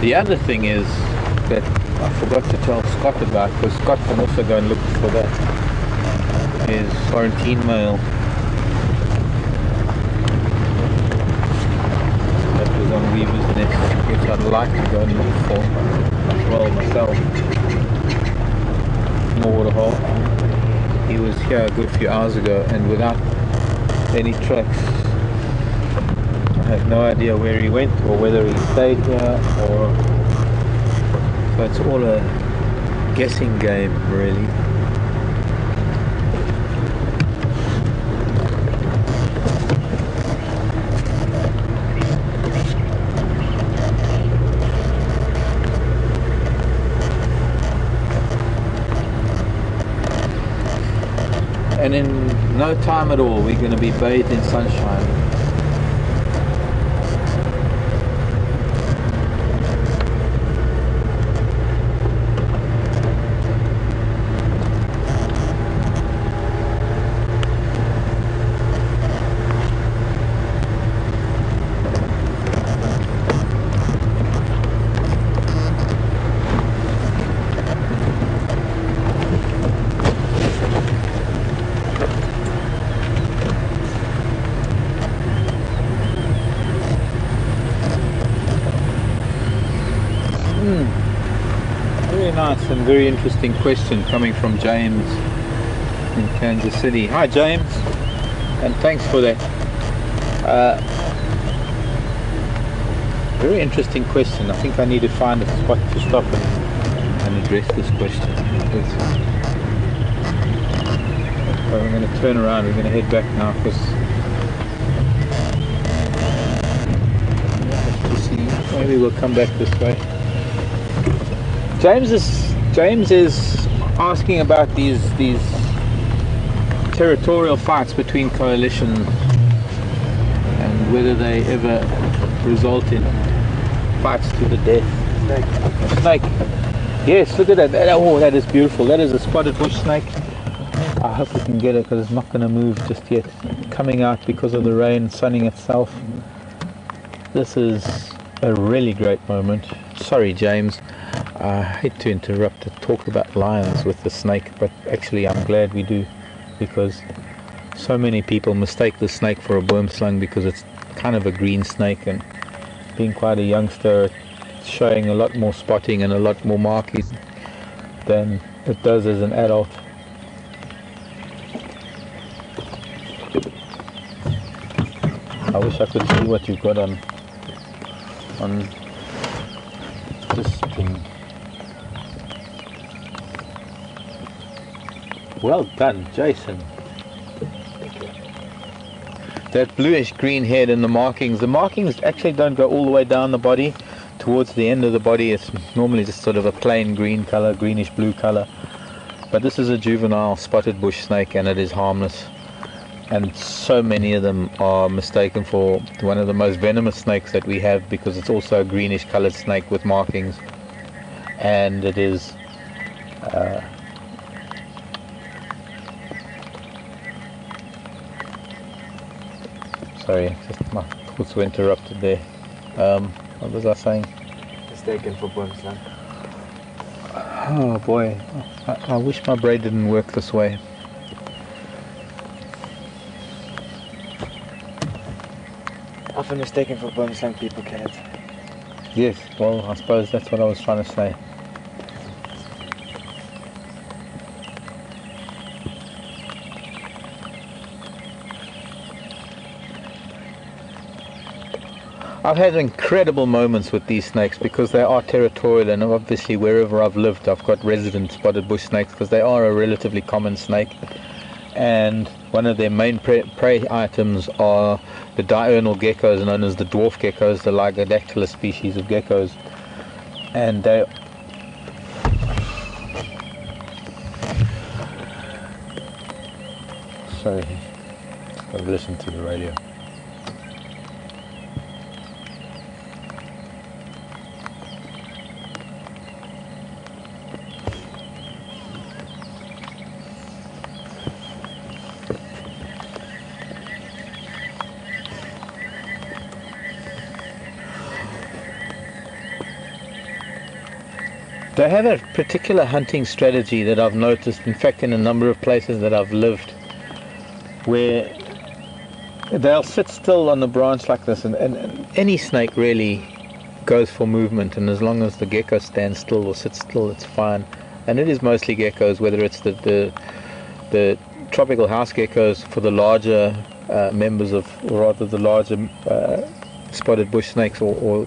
The other thing is that I forgot to tell Scott about, because Scott can also go and look for that, is quarantine male. That was on Weaver's Nest, which I'd like to go and look for as well myself. More waterhole. He was here a good few hours ago, and without any tracks, I have no idea where he went or whether he stayed here, or so it's all a guessing game really. And in no time at all we're going to be bathed in sunshine. Very nice and very interesting question coming from James in Kansas City. Hi James, and thanks for that. Very interesting question. I think I need to find a spot to stop and address this question. So we're going to turn around, we're going to head back now because maybe we'll come back this way. James is asking about these territorial fights between coalitions and whether they ever result in fights to the death. Snake. Yes, look at that. Oh, that is beautiful. That is a spotted bush snake. I hope we can get it because it's not going to move just yet. Coming out because of the rain, sunning itself. This is a really great moment. Sorry James, I hate to interrupt to talk about lions with the snake, but actually I'm glad we do, because so many people mistake the snake for a boomslang because it's kind of a green snake, and being quite a youngster it's showing a lot more spotting and a lot more markings than it does as an adult. I wish I could see what you've got on this string. Well done, Jason. That bluish green head and the markings actually don't go all the way down the body. Towards the end of the body it's normally just sort of a plain green color, greenish blue color. But this is a juvenile spotted bush snake and it is harmless. And so many of them are mistaken for one of the most venomous snakes that we have, because it's also a greenish colored snake with markings, and it is sorry, just my thoughts were interrupted there. What was I saying? Mistaken for boomslang. Oh boy, I wish my brain didn't work this way. Often mistaken for boomslang, people kill it. Yes, well, I suppose that's what I was trying to say. I've had incredible moments with these snakes because they are territorial, and obviously wherever I've lived I've got resident spotted bush snakes because they are a relatively common snake, and one of their main prey items are the diurnal geckos known as the dwarf geckos, the Lygodactylus species of geckos, and they sorry, I've listened to the radio. They have a particular hunting strategy that I've noticed, in fact, in a number of places that I've lived, where they'll sit still on the branch like this, and any snake really goes for movement, and as long as the gecko stands still or sits still, it's fine. And it is mostly geckos, whether it's the tropical house geckos for the larger members of, or rather the larger spotted bush snakes, or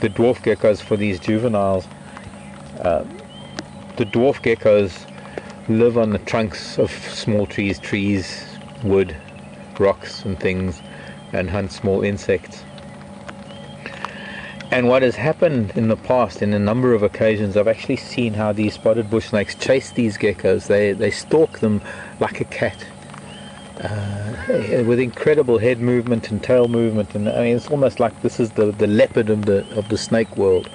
the dwarf geckos for these juveniles. The dwarf geckos live on the trunks of small trees, wood, rocks and things, and hunt small insects. And what has happened in the past, in a number of occasions, I've actually seen how these spotted bush snakes chase these geckos. They stalk them like a cat, with incredible head movement and tail movement, and I mean, it's almost like this is the leopard of the snake world.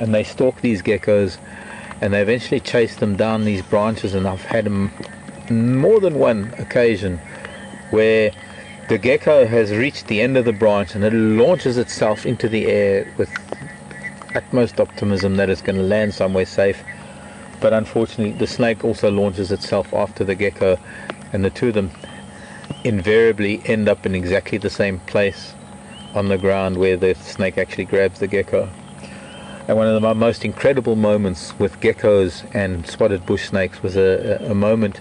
And they stalk these geckos, and they eventually chase them down these branches, and I've had them more than one occasion where the gecko has reached the end of the branch and it launches itself into the air with utmost optimism that it's going to land somewhere safe. But unfortunately the snake also launches itself after the gecko, and the two of them invariably end up in exactly the same place on the ground where the snake actually grabs the gecko. And one of my most incredible moments with geckos and spotted bush snakes was a moment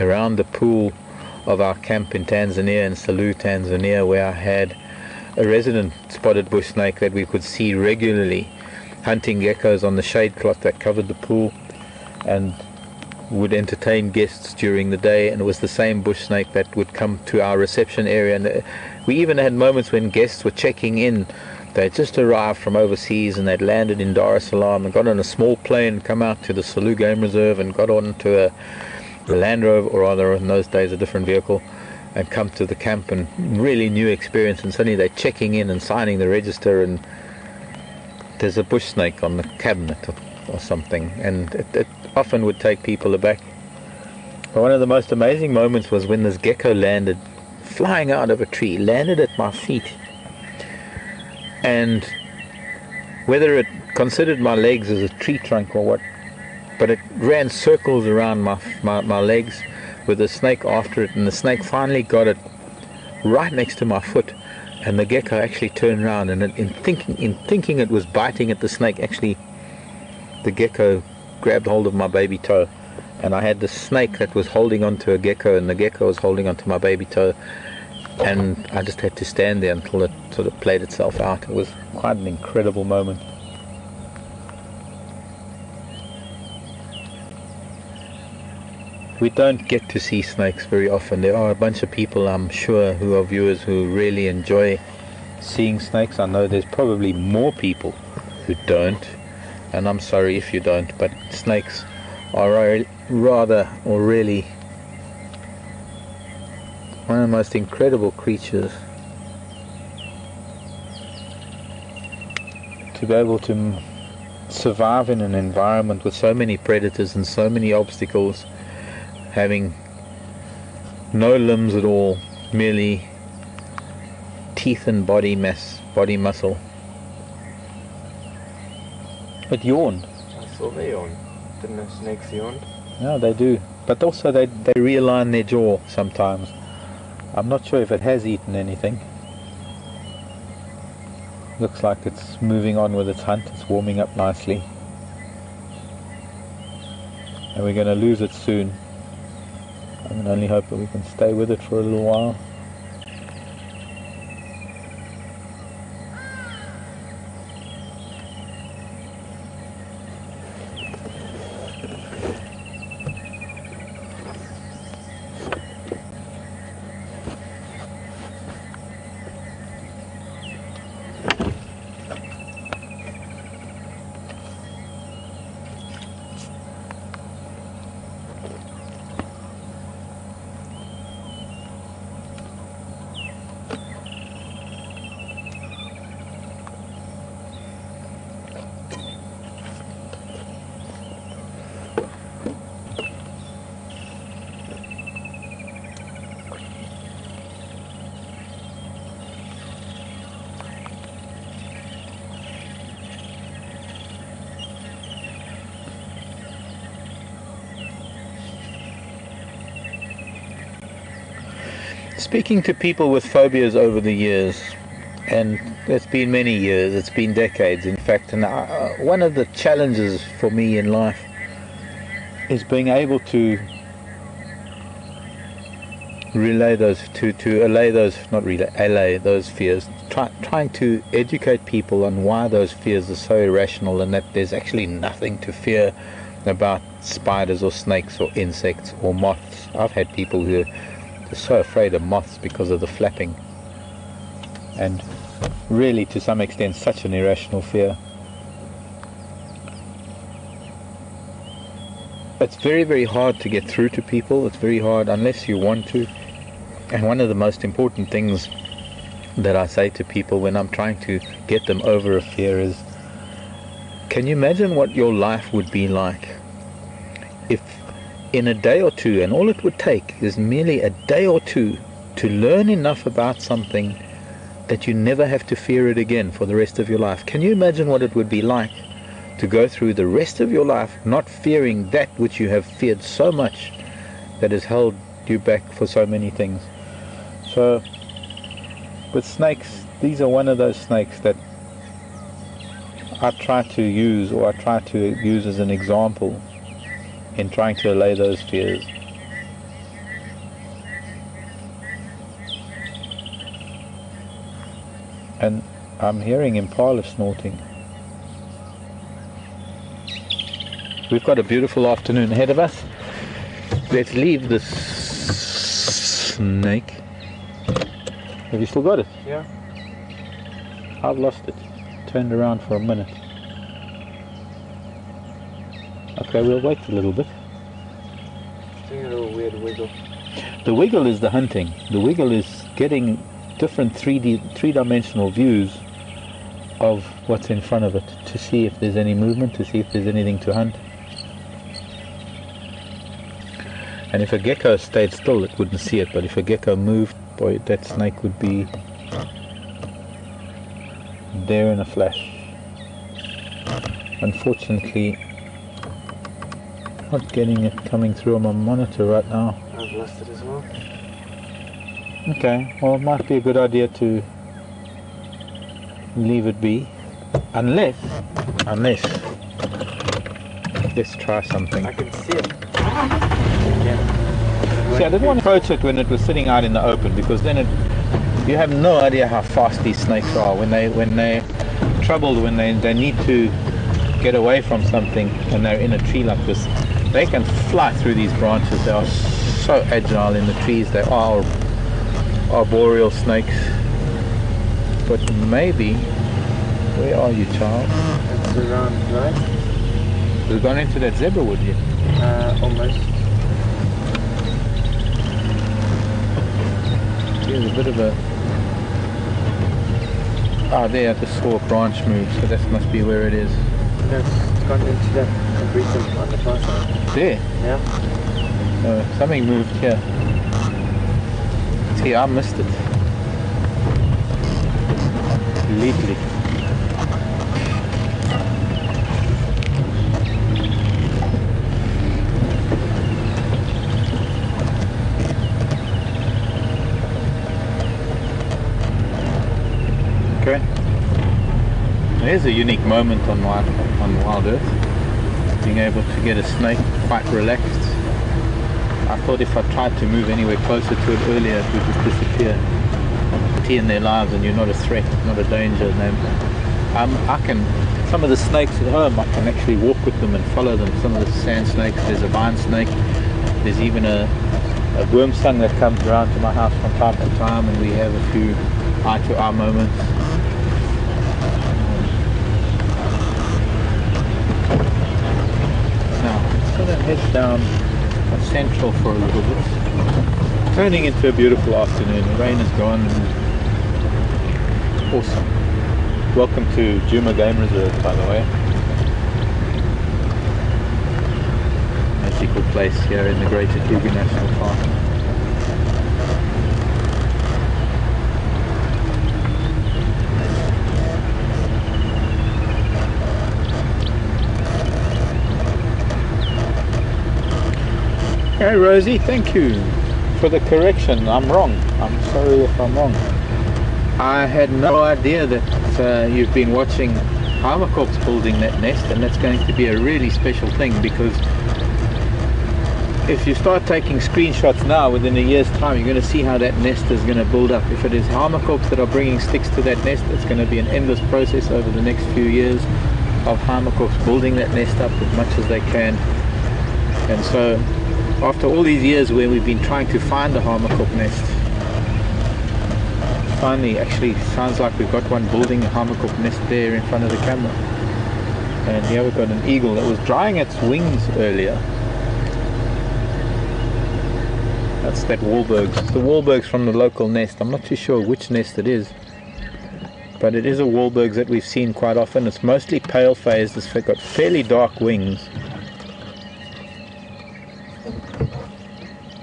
around the pool of our camp in Tanzania, in Salou, Tanzania, where I had a resident spotted bush snake that we could see regularly hunting geckos on the shade cloth that covered the pool, and would entertain guests during the day. And it was the same bush snake that would come to our reception area, and we even had moments when guests were checking in. They had just arrived from overseas and they'd landed in Dar es Salaam and got on a small plane, come out to the Salou Game Reserve and got on to a Land Rover, or rather in those days a different vehicle, and come to the camp, and really new experience. And suddenly they're checking in and signing the register, and there's a bush snake on the cabinet or something, and it often would take people aback. But one of the most amazing moments was when this gecko landed, flying out of a tree, landed at my feet. And whether it considered my legs as a tree trunk or what, but it ran circles around my legs with the snake after it, and the snake finally got it right next to my foot, and the gecko actually turned around, and in thinking it was biting at the snake, actually the gecko grabbed hold of my baby toe, and I had the snake that was holding onto a gecko, and the gecko was holding onto my baby toe. And I just had to stand there until it sort of played itself out. It was quite an incredible moment. We don't get to see snakes very often. There are a bunch of people, I'm sure, who are viewers who really enjoy seeing snakes. I know there's probably more people who don't, and I'm sorry if you don't, but snakes are really one of the most incredible creatures. To be able to survive in an environment with so many predators and so many obstacles, having no limbs at all, merely teeth and body muscle. It yawned. I saw they yawned. Didn't know snakes yawned? No, they do. But also they realign their jaw sometimes. I'm not sure if it has eaten anything. Looks like it's moving on with its hunt. It's warming up nicely. And we're going to lose it soon. I can only hope that we can stay with it for a little while. speaking to people with phobias over the years, and it's been many years, it's been decades in fact, and one of the challenges for me in life is being able to allay those fears, trying to educate people on why those fears are so irrational, and that there's actually nothing to fear about spiders or snakes or insects or moths. I've had people who are so afraid of moths because of the flapping, and really to some extent such an irrational fear. It's very, very hard to get through to people. It's very hard unless you want to. And one of the most important things that I say to people when I'm trying to get them over a fear is, can you imagine what your life would be like if in a day or two, and all it would take is merely a day or two to learn enough about something that you never have to fear it again for the rest of your life? Can you imagine what it would be like to go through the rest of your life not fearing that which you have feared so much, that has held you back for so many things? So with snakes, these are one of those snakes that I try to use as an example in trying to allay those fears. And I'm hearing impala snorting. We've got a beautiful afternoon ahead of us. Let's leave this snake. Have you still got it? Yeah. I've lost it. Turned around for a minute. Okay, we'll wait a little bit. It's doing a little weird wiggle. The wiggle is the hunting. The wiggle is getting different three-dimensional views of what's in front of it, to see if there's any movement, to see if there's anything to hunt. And if a gecko stayed still, it wouldn't see it, but if a gecko moved, boy, that snake would be there in a flash. Unfortunately, not getting it coming through on my monitor right now. I've lost it as well. Okay, well, it might be a good idea to leave it be, unless let's try something. I can see it. See, I didn't want to approach it when it was sitting out in the open, because then you have no idea how fast these snakes are when they're troubled, when they need to get away from something, and they're in a tree like this. They can fly through these branches. They are so agile in the trees. They are arboreal snakes. But maybe, where are you, child? It's around, right? We've gone into that zebra wood yet. Almost. There's a bit of a... Ah, there, I just saw a branch move, so that must be where it is. No, it's gone into that arboretum on the far side. There? Yeah. Something moved here. See, I missed it. Completely. Okay. There's a unique moment on Wild Earth, being able to get a snake quite relaxed. I thought if I tried to move anywhere closer to it earlier, it would just disappear. In their lives, and you're not a threat, not a danger. And some of the snakes at home, I can actually walk with them and follow them. Some of the sand snakes, there's a vine snake, there's even a worm stung that comes around to my house from time to time, and we have a few eye-to-eye moments. Now, I'm going to head down Central for a little bit. Turning into a beautiful afternoon. The rain is gone. Awesome. Welcome to Djuma Game Reserve, by the way. Magical place here in the Greater Jigga National Park. Hey Rosie, thank you. for the correction. I'm wrong. I'm sorry if I'm wrong. I had no idea that you've been watching Hamerkops building that nest, and that's going to be a really special thing, because if you start taking screenshots now, within a year's time, you're going to see how that nest is going to build up. If it is Hamerkops that are bringing sticks to that nest, it's going to be an endless process over the next few years of Hamerkops building that nest up as much as they can. And so after all these years where we've been trying to find a Hamerkop nest, finally actually sounds like we've got one building a Hamerkop nest there in front of the camera. And here we've got an eagle that was drying its wings earlier. That's that Wahlbergs. It's the Wahlbergs from the local nest. I'm not too sure which nest it is, but it is a Wahlbergs that we've seen quite often. It's mostly pale phased. It's got fairly dark wings,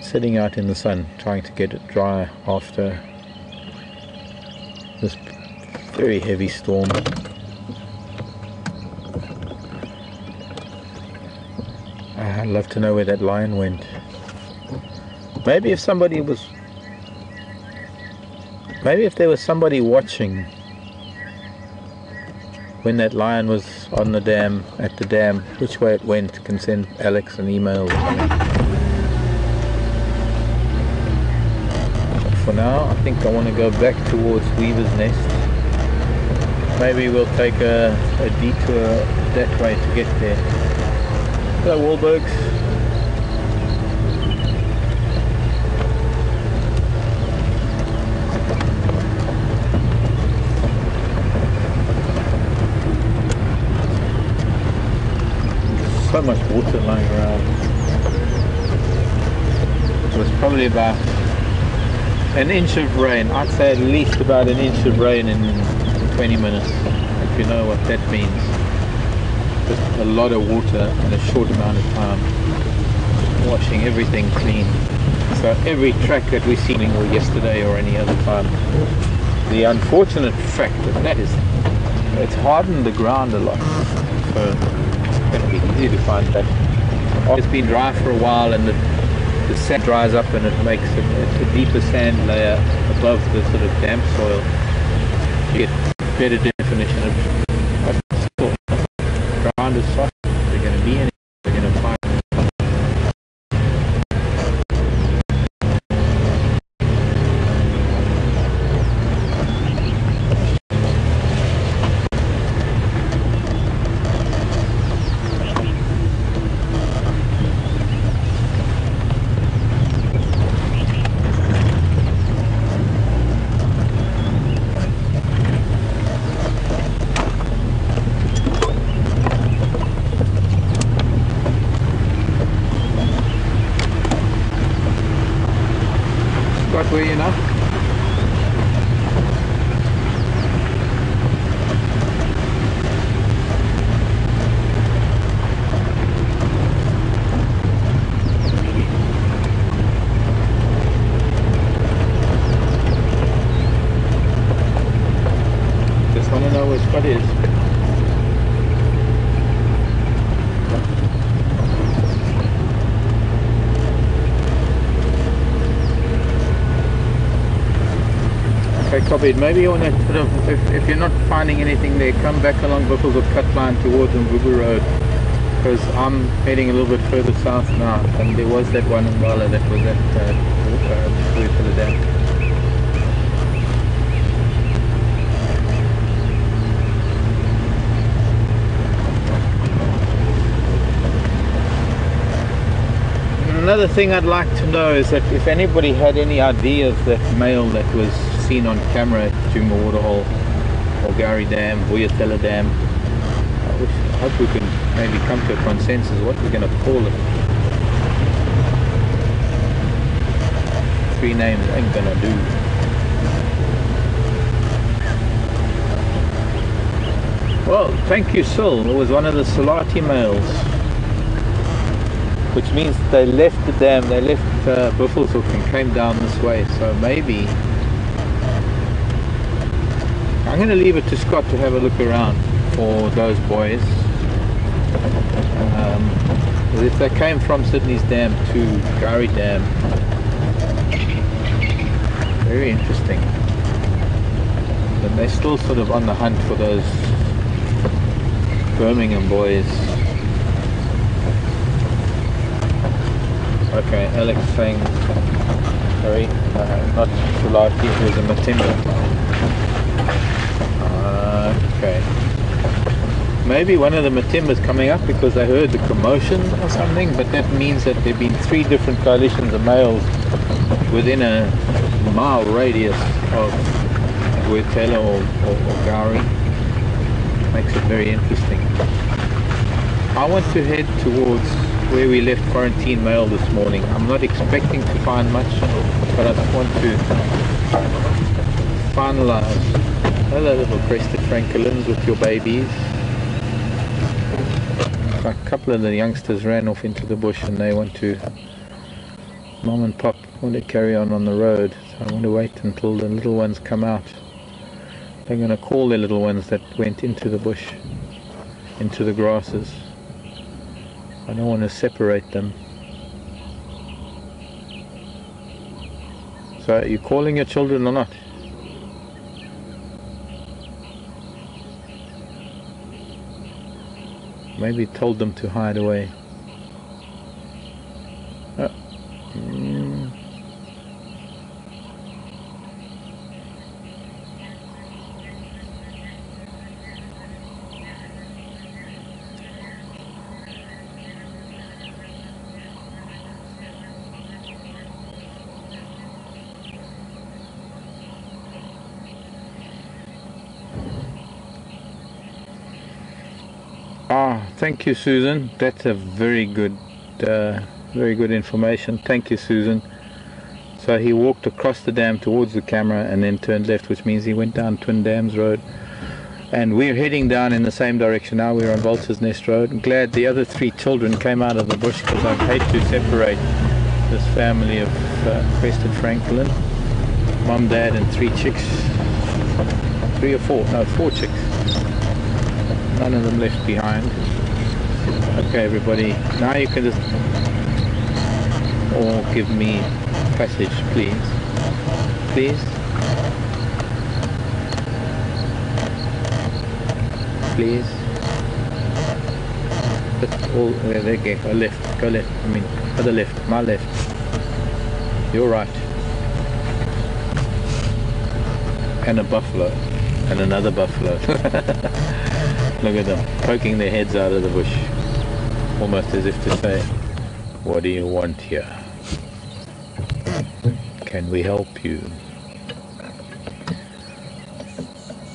sitting out in the sun trying to get it dry after this very heavy storm. I'd love to know where that lion went. Maybe if somebody was, maybe if there was somebody watching when that lion was on the dam, at the dam, which way it went, can send Alex an email or something. But for now, I think I want to go back towards Weaver's Nest. Maybe we'll take a detour that way to get there. Hello, Wahlbergs. So much water lying around. It was probably about an inch of rain. I'd say at least about an inch of rain in 20 minutes, if you know what that means. Just a lot of water in a short amount of time, washing everything clean. So every track that we're seeing, or yesterday or any other time, the unfortunate fact of that is it's hardened the ground a lot. So it's going to be easy to find that. It's been dry for a while, and the sand dries up and it makes a deeper sand layer above the sort of damp soil. You get better definition of the ground is soft. They're going to be in it. They're going to find. Where you now? Just want to know where Scott is. Okay, copied. Maybe you want to sort of, if you're not finding anything there, come back along Buffels or Cut Line towards Mvubu Road, because I'm heading a little bit further south now, and there was that one umbrella that was at way for the dam. Another thing I'd like to know is that if anybody had any idea of that male that was seen on camera at Djuma Waterhole or Gowrie Dam, Vuyatela Dam, I hope we can maybe come to a consensus what we're going to call it. 3 names ain't gonna do. Well, thank you, Sil. It was one of the Salati males, which means they left the dam, they left Buffelshoek and came down this way. So maybe I'm going to leave it to Scott to have a look around for those boys. If they came from Sydney's dam to Gowrie Dam, Very interesting. But they're still sort of on the hunt for those Birmingham boys. Okay, Alex saying, sorry, not Tulati, it was a Matimba. Okay. Maybe one of the Matimba's coming up because they heard the commotion or something, but that means that there have been 3 different coalitions of males within a mile radius of Guetela or Gowrie. Makes it very interesting. I want to head towards where we left quarantine male this morning. I'm not expecting to find much, but I just want to finalize. Hello little crested francolins with your babies. A couple of the youngsters ran off into the bush and they want to, mom and pop want to carry on the road, so I want to wait until the little ones come out. They're going to call their little ones that went into the bush, into the grasses. I don't want to separate them. So are you calling your children or not? Maybe told them to hide away. Thank you, Susan. That's a very good information. Thank you, Susan. So he walked across the dam towards the camera and then turned left, which means he went down Twin Dams Road. And we're heading down in the same direction now. We're on Vulture's Nest Road. I'm glad the other 3 children came out of the bush because I'd hate to separate this family of crested francolin. Mom, dad, and 3 chicks. 3 or 4? No, 4 chicks. None of them left behind. Okay, everybody, now you can just all give me passage, please. Please. Please. Just all, there they go. Go left, go left. I mean, other left, my left. You're right. And a buffalo. And another buffalo. Look at them, poking their heads out of the bush. Almost as if to say, what do you want here? Can we help you?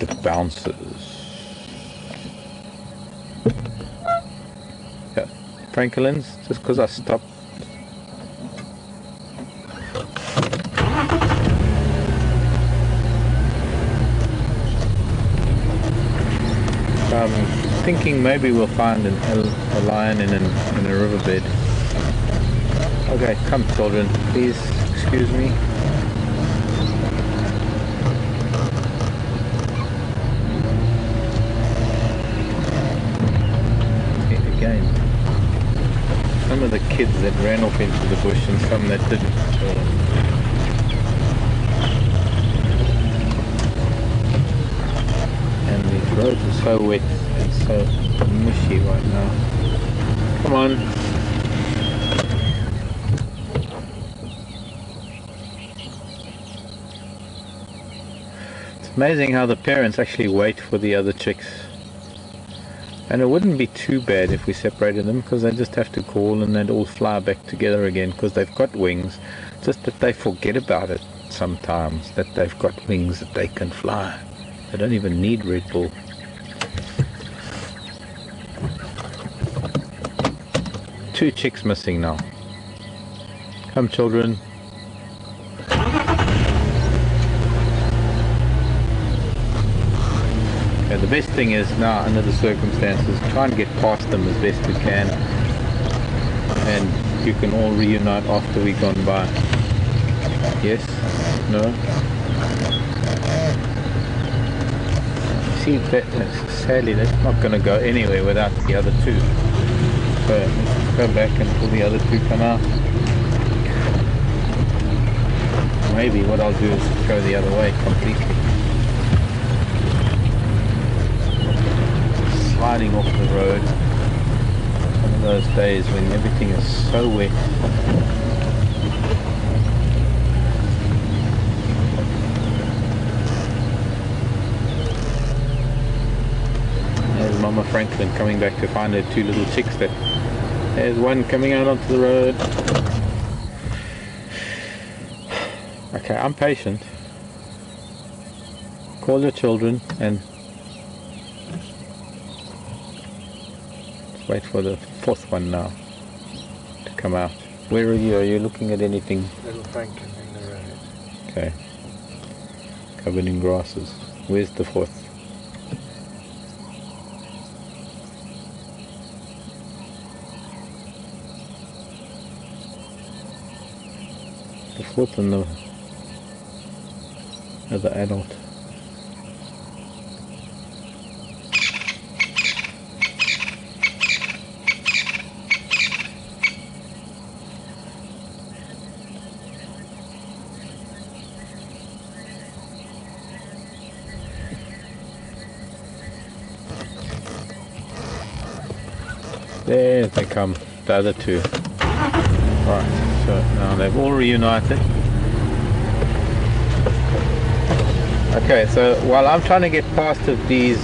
The bouncers. Yeah, francolins, just because I stopped. Thinking maybe we'll find a lion in a riverbed. Okay, come children, please excuse me. Okay, again, some of the kids that ran off into the bush and some that didn't. And these roads are so wet. It's so mushy right now. Come on. It's amazing how the parents actually wait for the other chicks. And it wouldn't be too bad if we separated them because they just have to call and they'd all fly back together again because they've got wings. Just that they forget about it sometimes, that they've got wings that they can fly. They don't even need Red Bull. Two chicks missing now. Come children. Okay, the best thing is now under the circumstances try and get past them as best we can and you can all reunite after we've gone by. Yes? No? See, sadly that's not going to go anywhere without the other two. So let's go back until the other two come out. maybe what I'll do is go the other way completely. Sliding off the road. One of those days when everything is so wet. There's Mama Franklin coming back to find her 2 little chicks. There's one coming out onto the road. Okay, I'm patient. Call your children and wait for the 4th one now to come out. Where are you? Are you looking at anything? Little Franklin in the road. Okay. Covered in grasses. Where's the 4th? The 4th and the other adult. There they come, the other 2. Right, so now they've all reunited. Okay, so while I'm trying to get past of this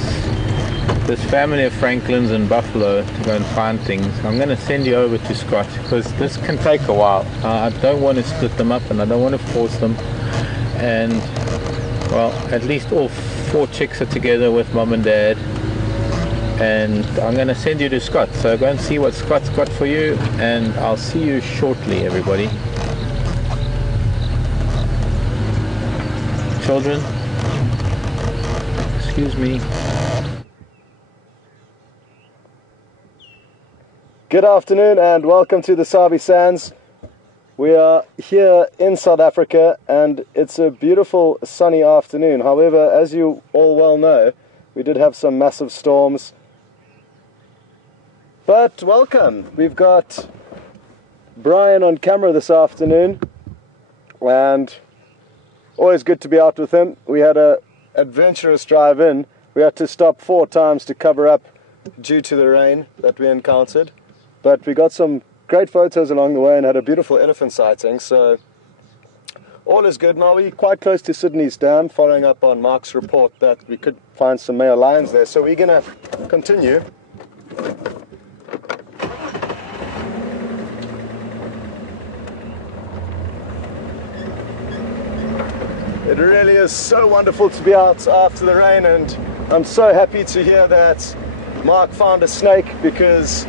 family of Franklins and buffalo to go and find things, I'm going to send you over to Scott, because this can take a while. I don't want to split them up and I don't want to force them. And well, at least all 4 chicks are together with Mom and Dad. And I'm going to send you to Scott, so go and see what Scott's got for you, and I'll see you shortly, everybody. Children, excuse me. Good afternoon and welcome to the Sabi Sands. We are here in South Africa and it's a beautiful sunny afternoon. However, as you all well know, we did have some massive storms. But welcome, we've got Brian on camera this afternoon and always good to be out with him. We had a adventurous drive in. We had to stop 4 times to cover up due to the rain that we encountered. But we got some great photos along the way and had a beautiful elephant sighting, so all is good. Now we're quite close to Sydney's Dam, following up on Mark's report that we could find some male lions there. So we're going to continue. It really is so wonderful to be out after the rain, and I'm so happy to hear that Mark found a snake, because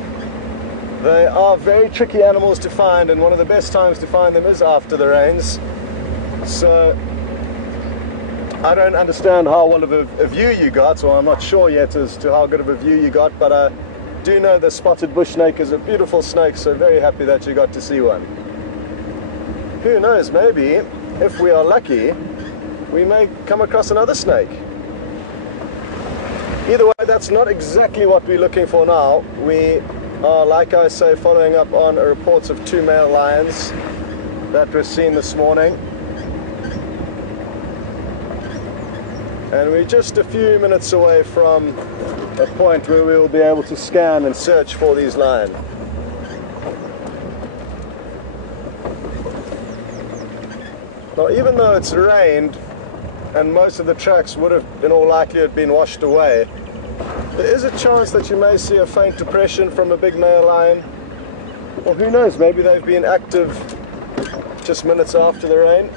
they are very tricky animals to find, and one of the best times to find them is after the rains. So I don't understand how well of a view you got, or I'm not sure yet as to how good of a view you got, but I do know the spotted bush snake is a beautiful snake, so very happy that you got to see one. Who knows, maybe if we are lucky we may come across another snake. Either way, that's not exactly what we're looking for now. We are, like I say, following up on reports of 2 male lions that were seen this morning. And we're just a few minutes away from a point where we will be able to scan and search for these lions. Now, even though it's rained and most of the tracks would have in all likelihood been washed away, there is a chance that you may see a faint depression from a big male lion. Well, who knows, maybe they've been active just minutes after the rain.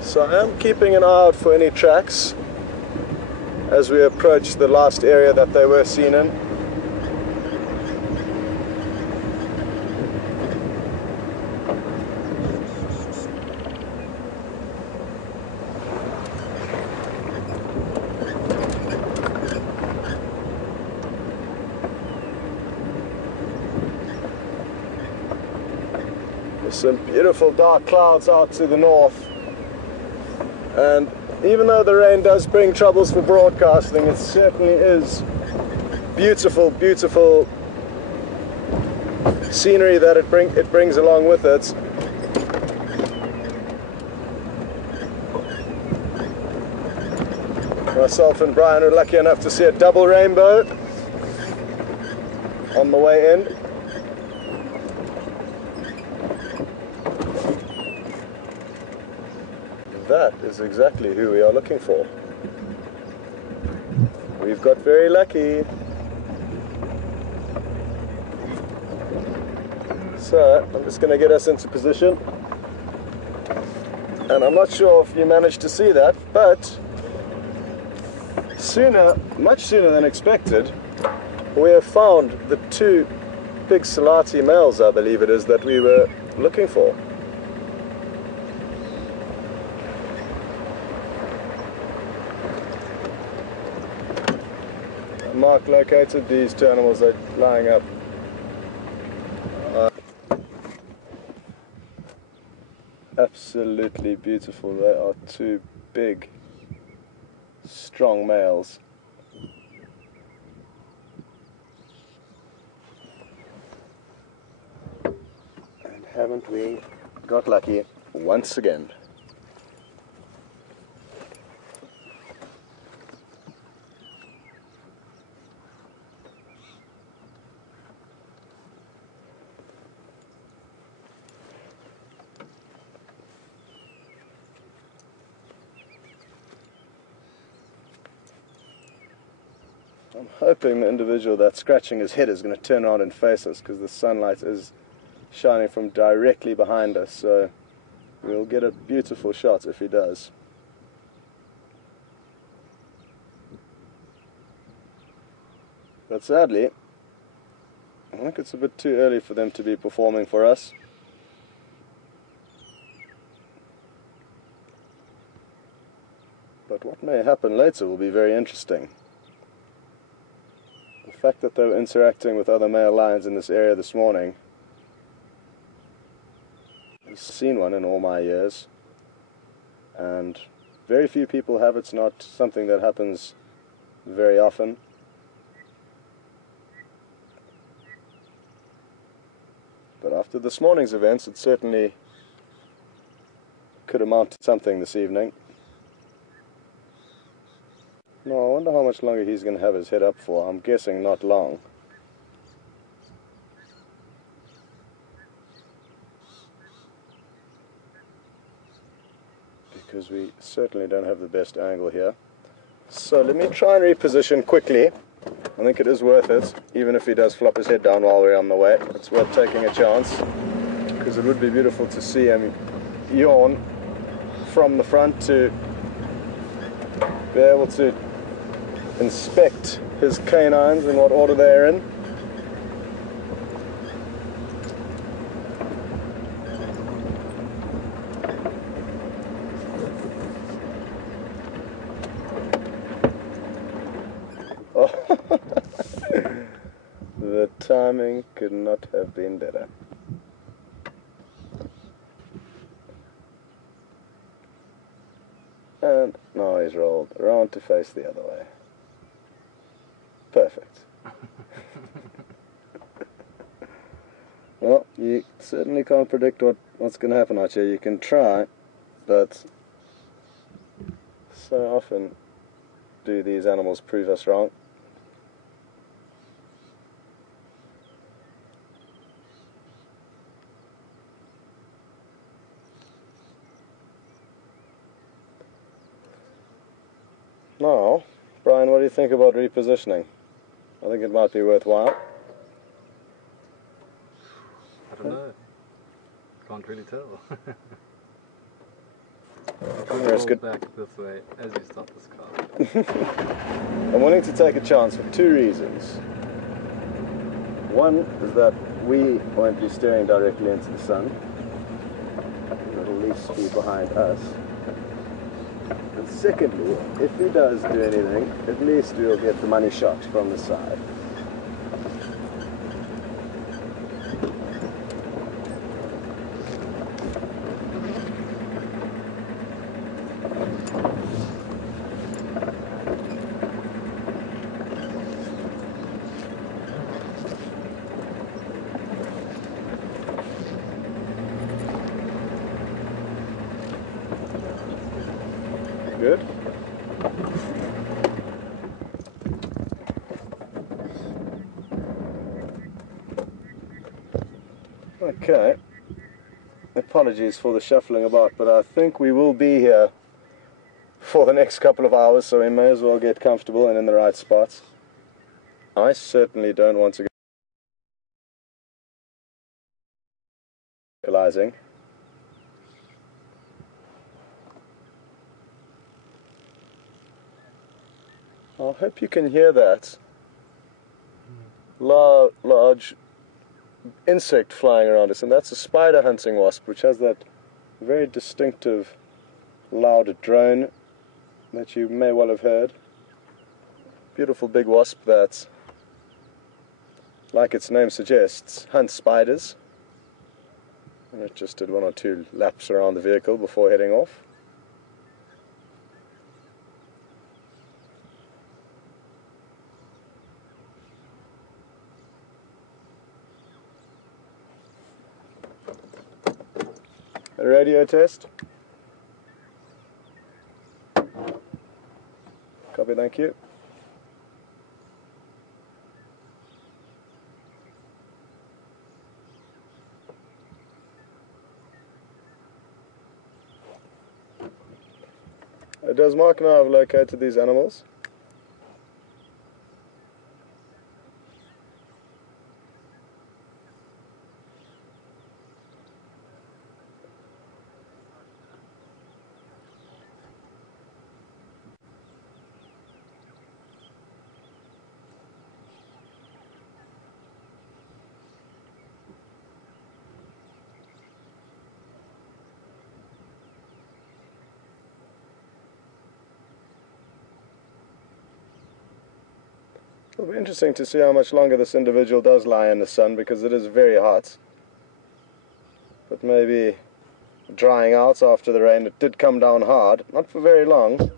So I am keeping an eye out for any tracks as we approach the last area that they were seen in. Some beautiful dark clouds out to the north, and even though the rain does bring troubles for broadcasting, it certainly is beautiful, beautiful scenery that it brings along with it. Myself and Brian were lucky enough to see a double rainbow on the way in. That is exactly who we are looking for. We've got very lucky. So I'm just going to get us into position. And I'm not sure if you managed to see that, but much sooner than expected, we have found the two big Salati males, I believe it is, that we were looking for. Mark located these two animals are lying up. Absolutely beautiful. They are two big, strong males. And haven't we got lucky once again? I'm hoping the individual that's scratching his head is going to turn around and face us, because the sunlight is shining from directly behind us, so we'll get a beautiful shot if he does. But sadly, I think it's a bit too early for them to be performing for us. But what may happen later will be very interesting. The fact that they were interacting with other male lions in this area this morning, I've seen one in all my years, and very few people have. It's not something that happens very often. But after this morning's events, it certainly could amount to something this evening. No, I wonder how much longer he's going to have his head up for. I'm guessing not long. Because we certainly don't have the best angle here. So let me try and reposition quickly. I think it is worth it, even if he does flop his head down while we're on the way. It's worth taking a chance, because it would be beautiful to see him yawn from the front to be able to inspect his canines and what order they're in. Oh, the timing could not have been better. And now he's rolled around to face the other way. Perfect. Well, you certainly can't predict what's going to happen out here. You can try, but so often do these animals prove us wrong. Now, Brian, what do you think about repositioning? I think it might be worthwhile. I don't know. Can't really tell. It's good. Back this way as you start this car. I'm wanting to take a chance for two reasons. One is that we won't be staring directly into the sun. It'll at least be behind us. And secondly, if he does do anything, at least we'll get the money shot from the side. Good. Okay. Apologies for the shuffling about, but I think we will be here for the next couple of hours, so we may as well get comfortable and in the right spots. I certainly don't want to go vocalizing. I hope you can hear that large insect flying around us, and that's a spider hunting wasp, which has that very distinctive loud drone that you may well have heard. Beautiful big wasp that, like its name suggests, hunts spiders. And it just did 1 or 2 laps around the vehicle before heading off. A radio test. Copy, thank you. Does Mark now have located these animals? It'll be interesting to see how much longer this individual does lie in the sun, because it is very hot. But maybe drying out after the rain. It did come down hard, not for very long,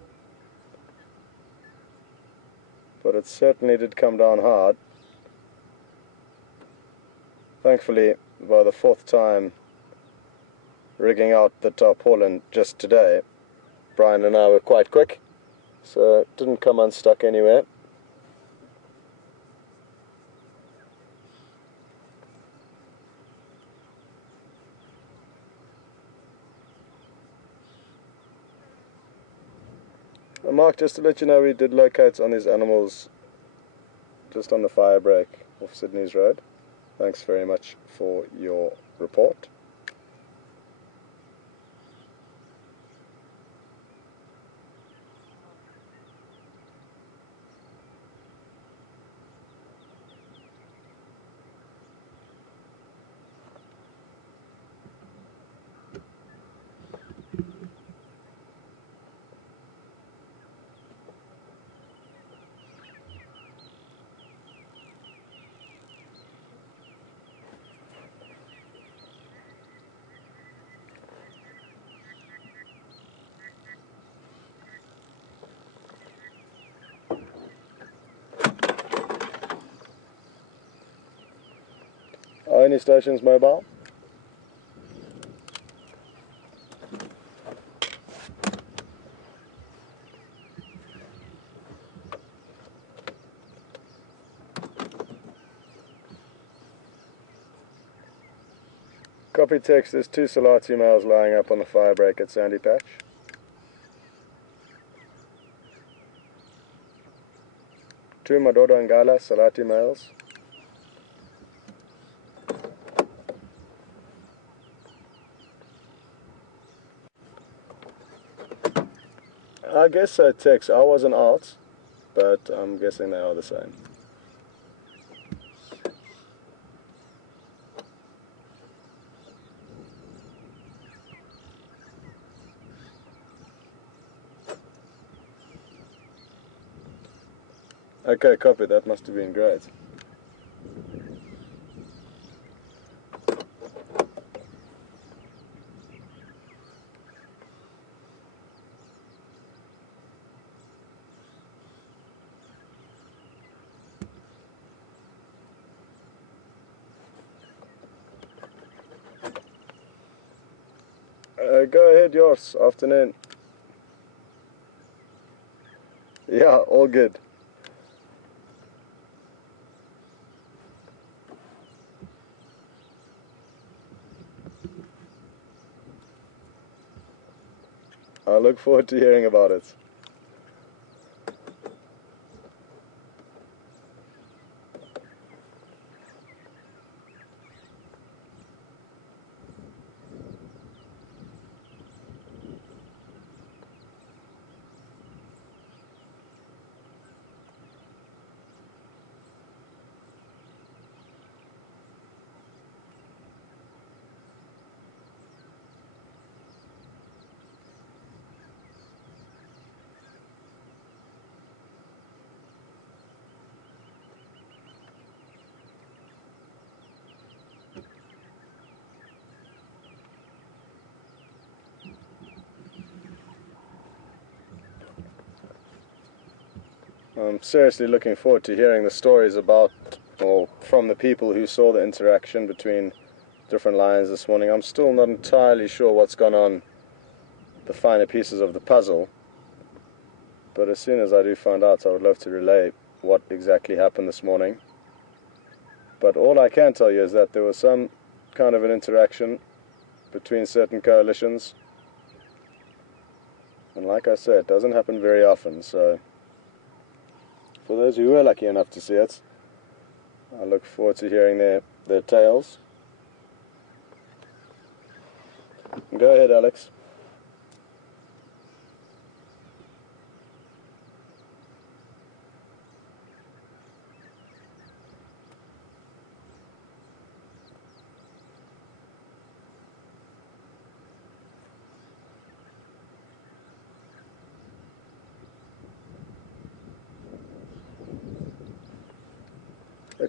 but it certainly did come down hard. Thankfully, by the 4th time rigging out the tarpaulin just today, Brian and I were quite quick, so it didn't come unstuck anywhere. Mark, just to let you know, we did locate on these animals just on the fire break off Sydney's Road. Thanks very much for your report. Are any stations mobile? Copy text, there's 2 Salati males lying up on the fire break at Sandy Patch. Two Madoda and Gala Salati males. I guess so, text. I wasn't out, but I'm guessing they are the same. Okay, copy. That must have been great. Go ahead, yours. Afternoon. Yeah, all good. I look forward to hearing about it. I'm seriously looking forward to hearing the stories about, or from the people who saw the interaction between different lions this morning. I'm still not entirely sure what's gone on, the finer pieces of the puzzle, but as soon as I do find out, I would love to relay what exactly happened this morning. But all I can tell you is that there was some kind of an interaction between certain coalitions, and like I said, it doesn't happen very often, so for those who were lucky enough to see it, I look forward to hearing their tales. Go ahead, Alex.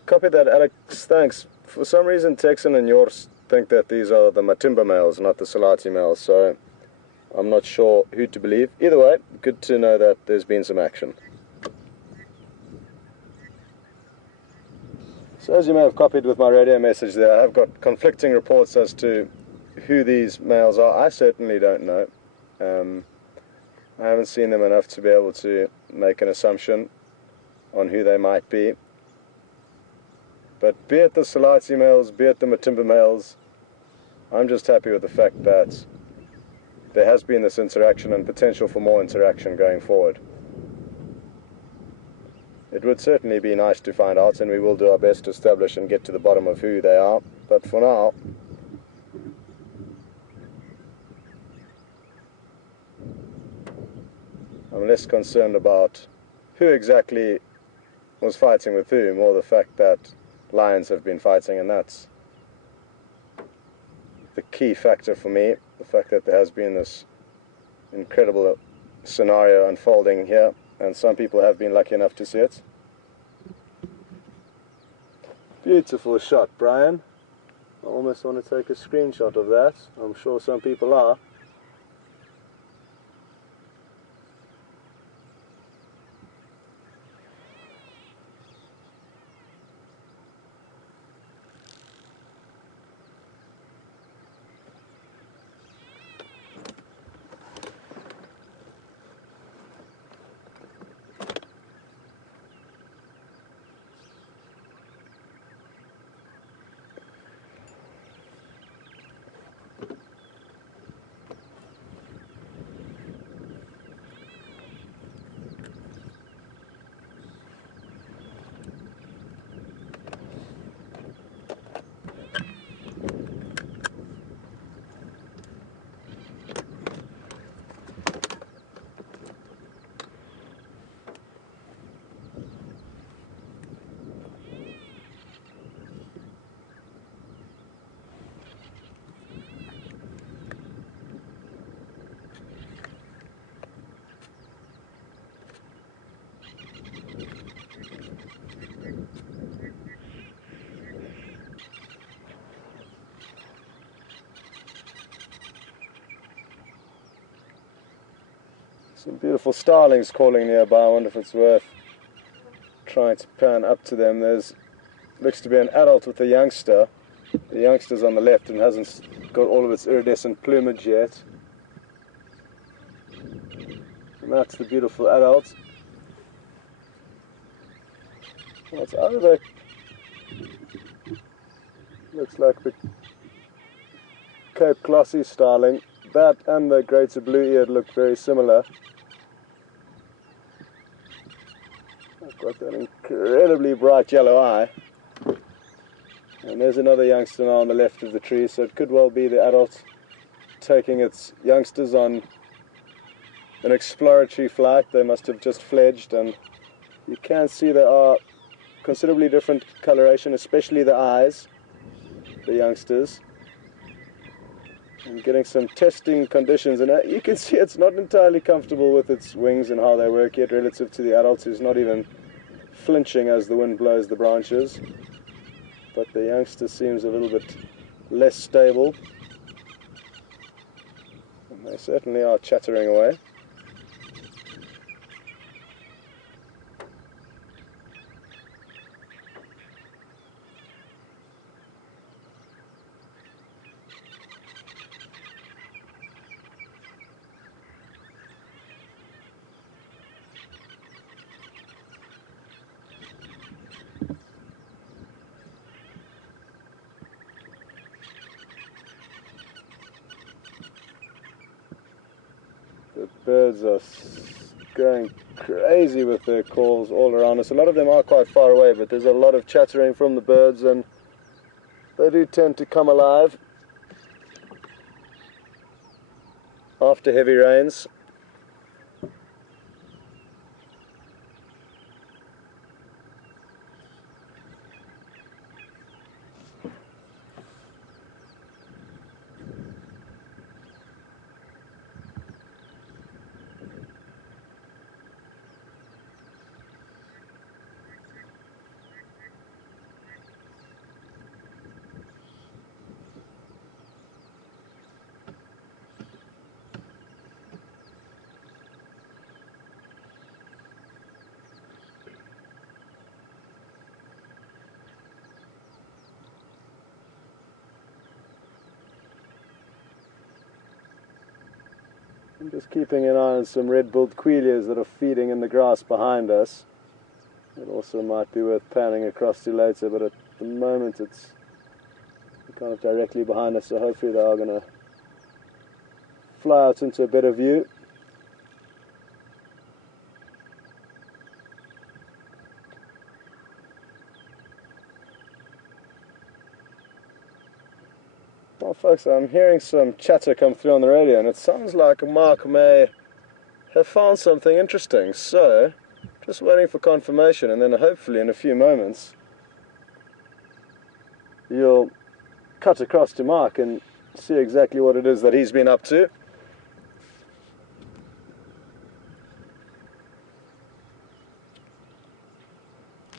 Copy that, Alex. Thanks. For some reason, Texan and yours think that these are the Matimba males, not the Salati males, so I'm not sure who to believe. Either way, good to know that there's been some action. So as you may have copied with my radio message there, I've got conflicting reports as to who these males are. I certainly don't know. I haven't seen them enough to be able to make an assumption on who they might be. But be it the Salati males, be it the Matimba males, I'm just happy with the fact that there has been this interaction and potential for more interaction going forward. It would certainly be nice to find out, and we will do our best to establish and get to the bottom of who they are, but for now, I'm less concerned about who exactly was fighting with whom, or the fact that lions have been fighting, and that's the key factor for me, the fact that there has been this incredible scenario unfolding here, and some people have been lucky enough to see it. Beautiful shot, Brian. I almost want to take a screenshot of that. I'm sure some people are. Some beautiful starlings calling nearby. I wonder if it's worth trying to pan up to them. There's looks to be an adult with a youngster. The youngster's on the left and hasn't got all of its iridescent plumage yet. And that's the beautiful adult. What's over? Looks like the Cape Glossy starling, that and the greater blue-eared look very similar. I've got that incredibly bright yellow eye. And there's another youngster now on the left of the tree, so it could well be the adult taking its youngsters on an exploratory flight. They must have just fledged, and you can see they are considerably different coloration, especially the eyes, the youngsters. And getting some testing conditions, and you can see it's not entirely comfortable with its wings and how they work yet relative to the adults, who's not even flinching as the wind blows the branches. But the youngster seems a little bit less stable, and they certainly are chattering away. The birds are going crazy with their calls all around us. A lot of them are quite far away, but there's a lot of chattering from the birds, and they do tend to come alive after heavy rains. I'm just keeping an eye on some red-billed quilias that are feeding in the grass behind us. It also might be worth panning across to later, but at the moment it's kind of directly behind us, so hopefully they are going to fly out into a better view. Well, folks, I'm hearing some chatter come through on the radio, and it sounds like Mark may have found something interesting. So, just waiting for confirmation, and then hopefully in a few moments you'll cut across to Mark and see exactly what it is that he's been up to.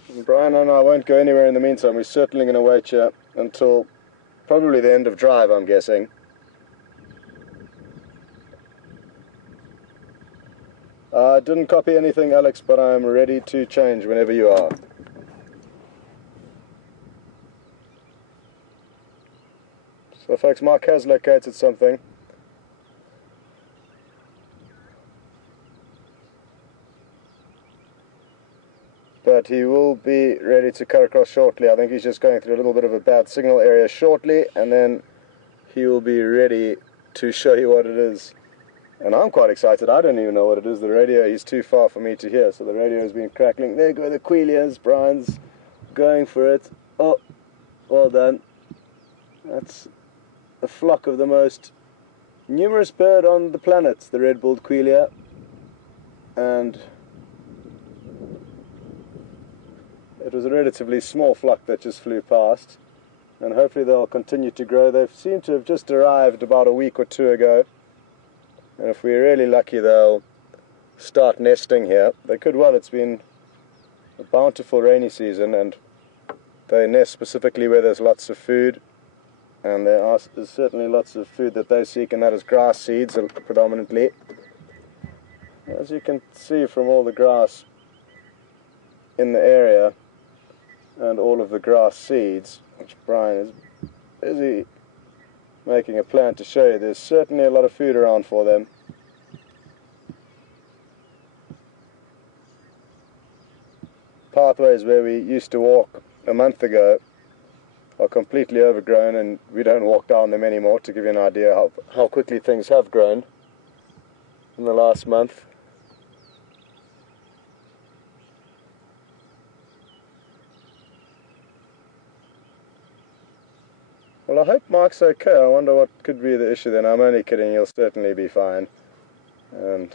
And Brian and I won't go anywhere in the meantime. We're certainly going to wait here until probably the end of drive, I'm guessing. I didn't copy anything, Alex, but I'm ready to change whenever you are. So folks, Mark has located something. But he will be ready to cut across shortly. I think he's just going through a little bit of a bad signal area shortly, and then he will be ready to show you what it is. And I'm quite excited. I don't even know what it is. The radio is too far for me to hear, so the radio has been crackling. There go the quilias. Brian's going for it. Oh, well done. That's a flock of the most numerous bird on the planet, the red-billed quelia. And it was a relatively small flock that just flew past, and hopefully they'll continue to grow. They seem to have just arrived about a week or two ago, and if we're really lucky they'll start nesting here. They could well. It's been a bountiful rainy season, and they nest specifically where there's lots of food, and there's certainly lots of food that they seek, and that is grass seeds predominantly. As you can see from all the grass in the area and all of the grass seeds, which Brian is busy making a plan to show you, there's certainly a lot of food around for them. Pathways where we used to walk a month ago are completely overgrown and we don't walk down them anymore, to give you an idea how quickly things have grown in the last month. Well, I hope Mark's okay. I wonder what could be the issue then. I'm only kidding, he'll certainly be fine. And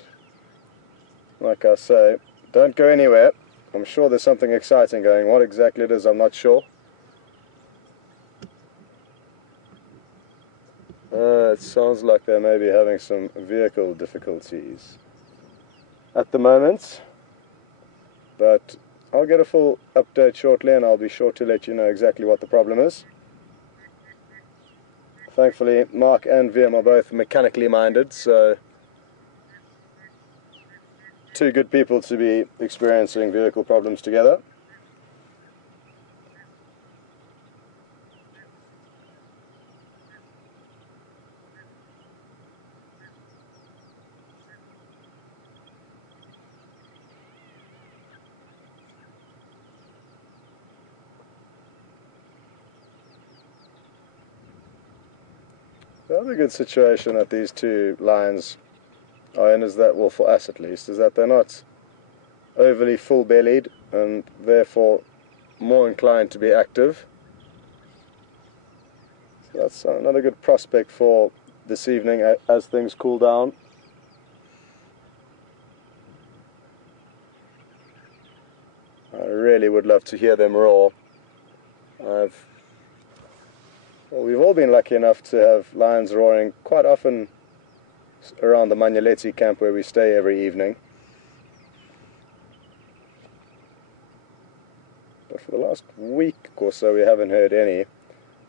like I say, don't go anywhere. I'm sure there's something exciting going. What exactly it is, I'm not sure. It sounds like they may be having some vehicle difficulties at the moment. But I'll get a full update shortly and I'll be sure to let you know exactly what the problem is. Thankfully, Mark and VM are both mechanically minded, so two good people to be experiencing vehicle problems together. The other good situation that these two lions are in is that, well, for us at least, is that they're not overly full-bellied and therefore more inclined to be active. So that's another good prospect for this evening as things cool down. I really would love to hear them roar. Well, we've all been lucky enough to have lions roaring quite often around the Manyeleti camp where we stay every evening. But for the last week or so we haven't heard any.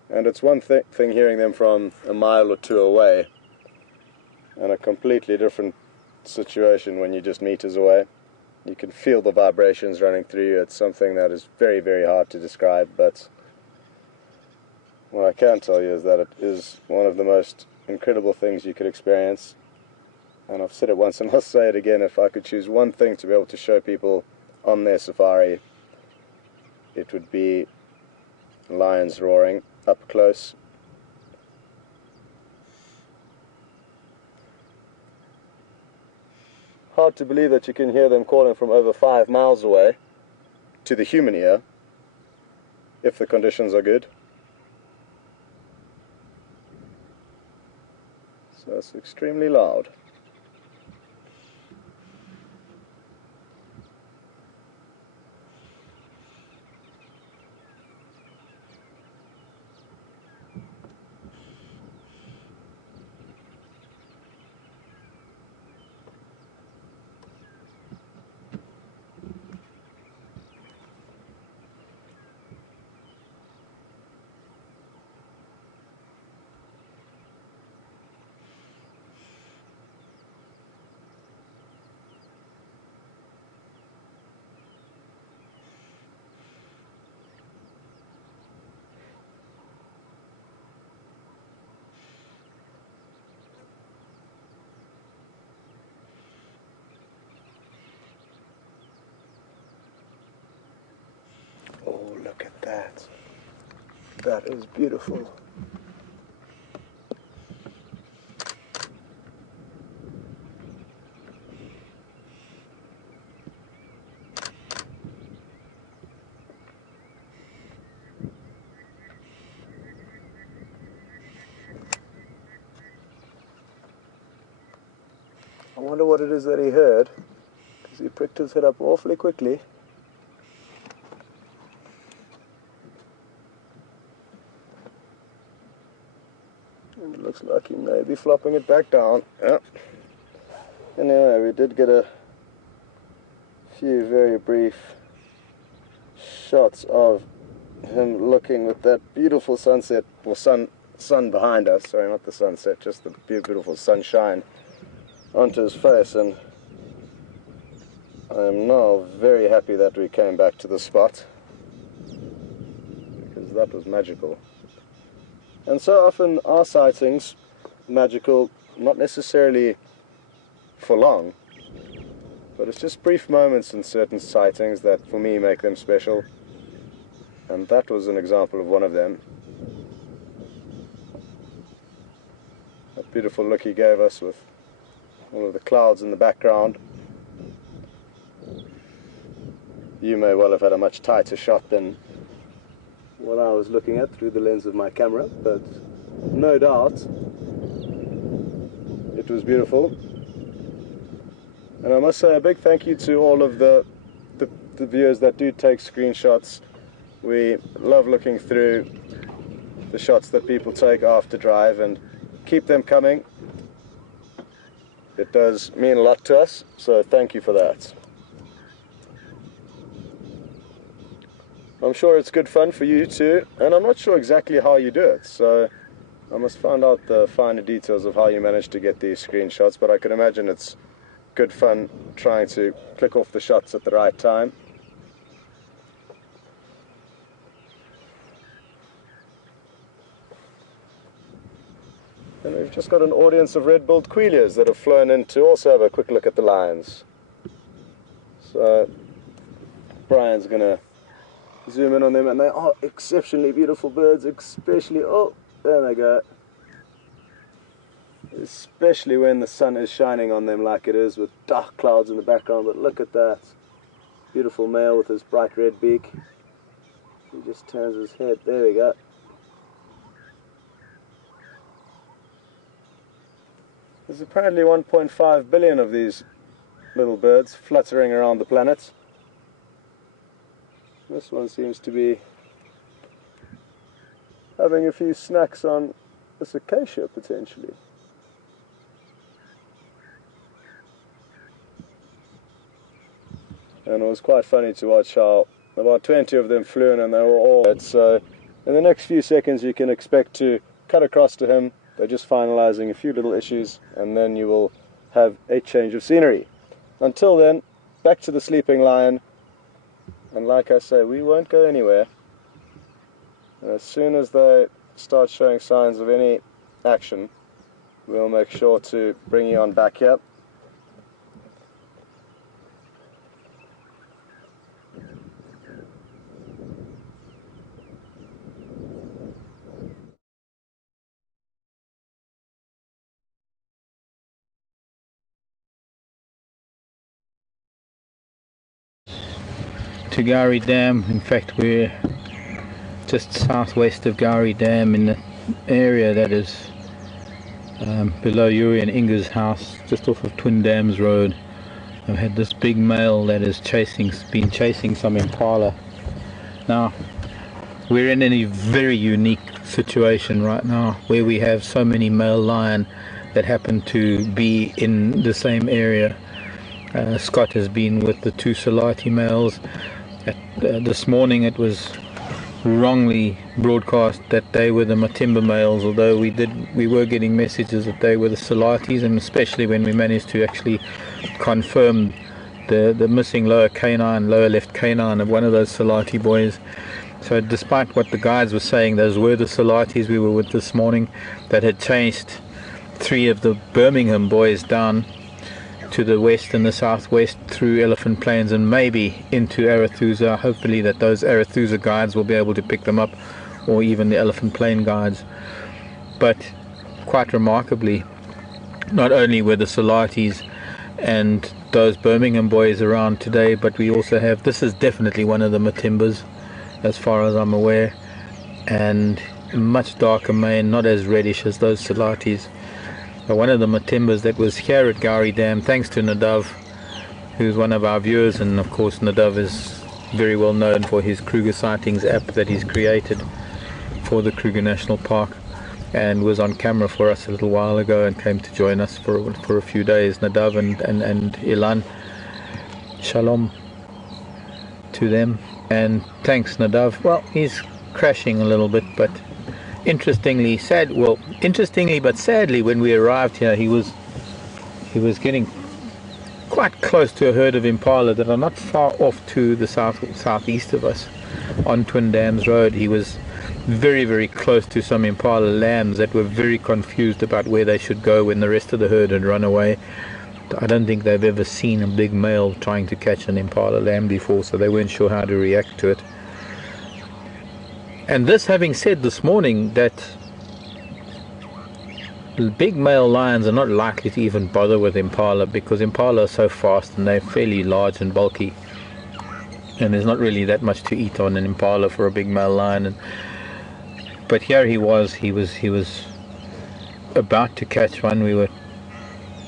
And it's one thing hearing them from a mile or two away, and a completely different situation when you're just meters away. You can feel the vibrations running through you. It's something that is very, very hard to describe, but what I can tell you is that it is one of the most incredible things you could experience. And I've said it once and I'll say it again, if I could choose one thing to be able to show people on their safari, it would be lions roaring up close. Hard to believe that you can hear them calling from over 5 miles away to the human ear, if the conditions are good. So it's extremely loud. Oh, look at that. That is beautiful. I wonder what it is that he heard, because he pricked his head up awfully quickly. And it looks like he may be flopping it back down. Yep. Anyway, we did get a few very brief shots of him looking with that beautiful sunset, or sun behind us, sorry, not the sunset, just the beautiful sunshine onto his face, and I am now very happy that we came back to the spot, because that was magical. And so often our sightings magical, not necessarily for long, but it's just brief moments in certain sightings that for me make them special, and that was an example of one of them. beautiful look he gave us with all of the clouds in the background. You may well have had a much tighter shot than what I was looking at through the lens of my camera, but no doubt it was beautiful. And I must say a big thank you to all of the viewers that do take screenshots. We love looking through the shots that people take after drive, and keep them coming. It does mean a lot to us, so thank you for that. I'm sure it's good fun for you too, and I'm not sure exactly how you do it, so I must find out the finer details of how you manage to get these screenshots, but I can imagine it's good fun trying to click off the shots at the right time. And we've just got an audience of red-billed quailias that have flown in to also have a quick look at the lions. So Brian's going to zoom in on them, and they are exceptionally beautiful birds, especially, oh, there they go. Especially when the sun is shining on them like it is with dark clouds in the background. But look at that beautiful male with his bright red beak. He just turns his head. There we go. There's apparently 1.5 billion of these little birds fluttering around the planet. This one seems to be having a few snacks on this acacia potentially. And it was quite funny to watch how about 20 of them flew in and they were all dead. So in the next few seconds you can expect to cut across to him. They're just finalizing a few little issues, and then you will have a change of scenery. Until then, back to the sleeping lion. And like I say, we won't go anywhere. And as soon as they start showing signs of any action, we'll make sure to bring you on back here. To Gari Dam. In fact, we're just southwest of Gari Dam in the area that is below Yuri and Inga's house, just off of Twin Dams Road. I've had this big male that is been chasing some impala. Now we're in a very unique situation right now where we have so many male lion that happen to be in the same area. Scott has been with the two Salati males. This morning it was wrongly broadcast that they were the Matimba males, although we were getting messages that they were the Salatis, and especially when we managed to actually confirm the missing lower left canine of one of those Salati boys. So despite what the guides were saying, those were the Salatis we were with this morning that had chased 3 of the Birmingham boys down to the west and the southwest through Elephant Plains and maybe into Arathusa. Hopefully that those Arathusa guides will be able to pick them up, or even the Elephant Plain guides. But quite remarkably, not only were the Salatis and those Birmingham boys around today, but we also have, this is definitely one of the Matimbas as far as I'm aware, and much darker mane, not as reddish as those Salatis. One of the Matimbas that was here at Gari Dam, thanks to Nadav, who's one of our viewers, and of course Nadav is very well known for his Kruger Sightings app that he's created for the Kruger National Park, and was on camera for us a little while ago and came to join us for a few days. Nadav and Ilan, shalom to them, and thanks Nadav. Well, he's crashing a little bit, but interestingly but sadly, when we arrived here, he was getting quite close to a herd of impala that are not far off to the southeast of us on Twin Dams Road. He was very, very close to some impala lambs that were very confused about where they should go when the rest of the herd had run away. I don't think they've ever seen a big male trying to catch an impala lamb before, so they weren't sure how to react to it. And this having said, this morning that big male lions are not likely to even bother with impala, because impala are so fast and they're fairly large and bulky, and there's not really that much to eat on an impala for a big male lion. But here he was about to catch one. We were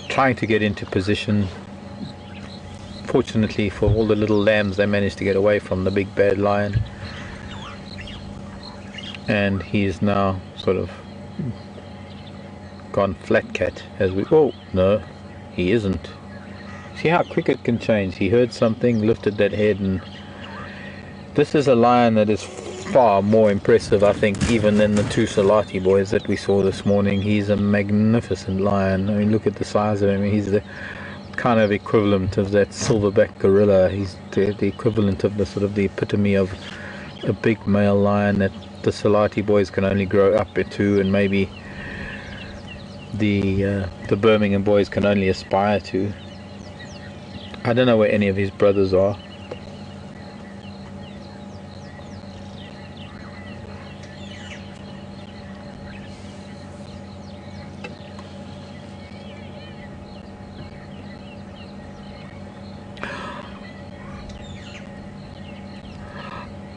trying to get into position. Fortunately for all the little lambs, they managed to get away from the big bad lion, and he is now sort of gone flat cat as we... Oh no, he isn't. See how quick it can change. He heard something, lifted that head, and this is a lion that is far more impressive, I think, even than the two Salati boys that we saw this morning. He's a magnificent lion. I mean, look at the size of him. He's the kind of equivalent of that silverback gorilla. He's the equivalent of the sort of the epitome of a big male lion that the Salati boys can only grow up to, and maybe the Birmingham boys can only aspire to. I don't know where any of his brothers are.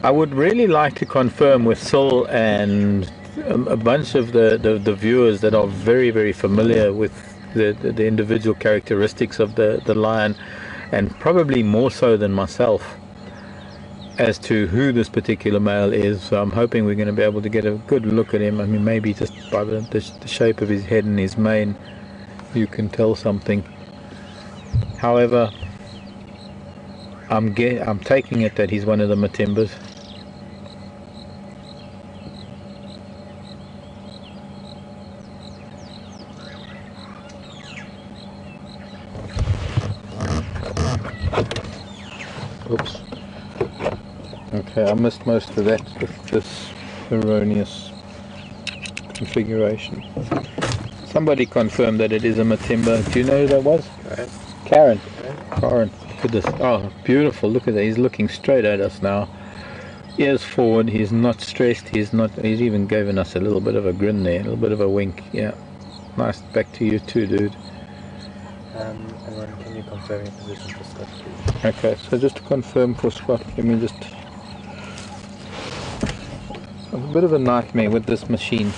I would really like to confirm with Sil and a bunch of the viewers that are very, very familiar with the individual characteristics of the lion, and probably more so than myself, as to who this particular male is. So I'm hoping we're going to be able to get a good look at him. I mean, maybe just by the shape of his head and his mane you can tell something. However, I'm taking it that he's one of the Matimbas. Oops. Okay, I missed most of that with this erroneous configuration. Somebody confirmed that it is a Matimba. Do you know who that was? Karen. Karen. Look at this. Oh, beautiful. Look at that. He's looking straight at us now. Ears forward. He's not stressed. He's even given us a little bit of a grin there. A little bit of a wink. Yeah. Nice. Back to you too, dude. And then can you confirm your position for Scott, please? Okay, so just to confirm for Scott, let me just... I'm a bit of a nightmare with this machine.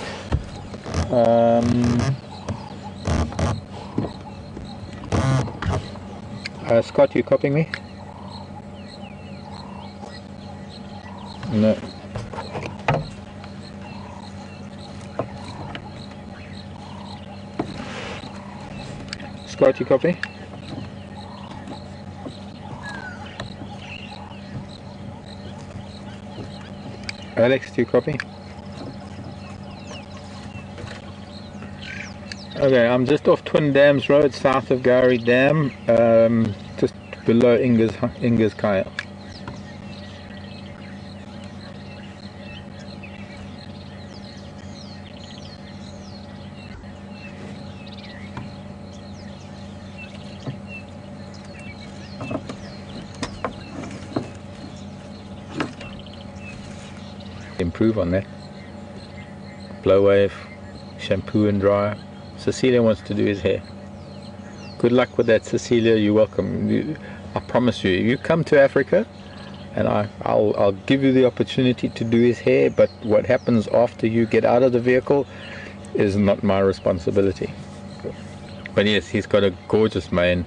Scott, you copying me? No. Scott, you copy? Alex, do you copy? Okay, I'm just off Twin Dams Road, south of Gowrie Dam, just below Inga's Kaya. Improve on that. Blow wave, shampoo and dryer. Cecilia wants to do his hair. Good luck with that, Cecilia. You're welcome. I promise you, you come to Africa and I'll give you the opportunity to do his hair, but what happens after you get out of the vehicle is not my responsibility. But yes, he's got a gorgeous mane,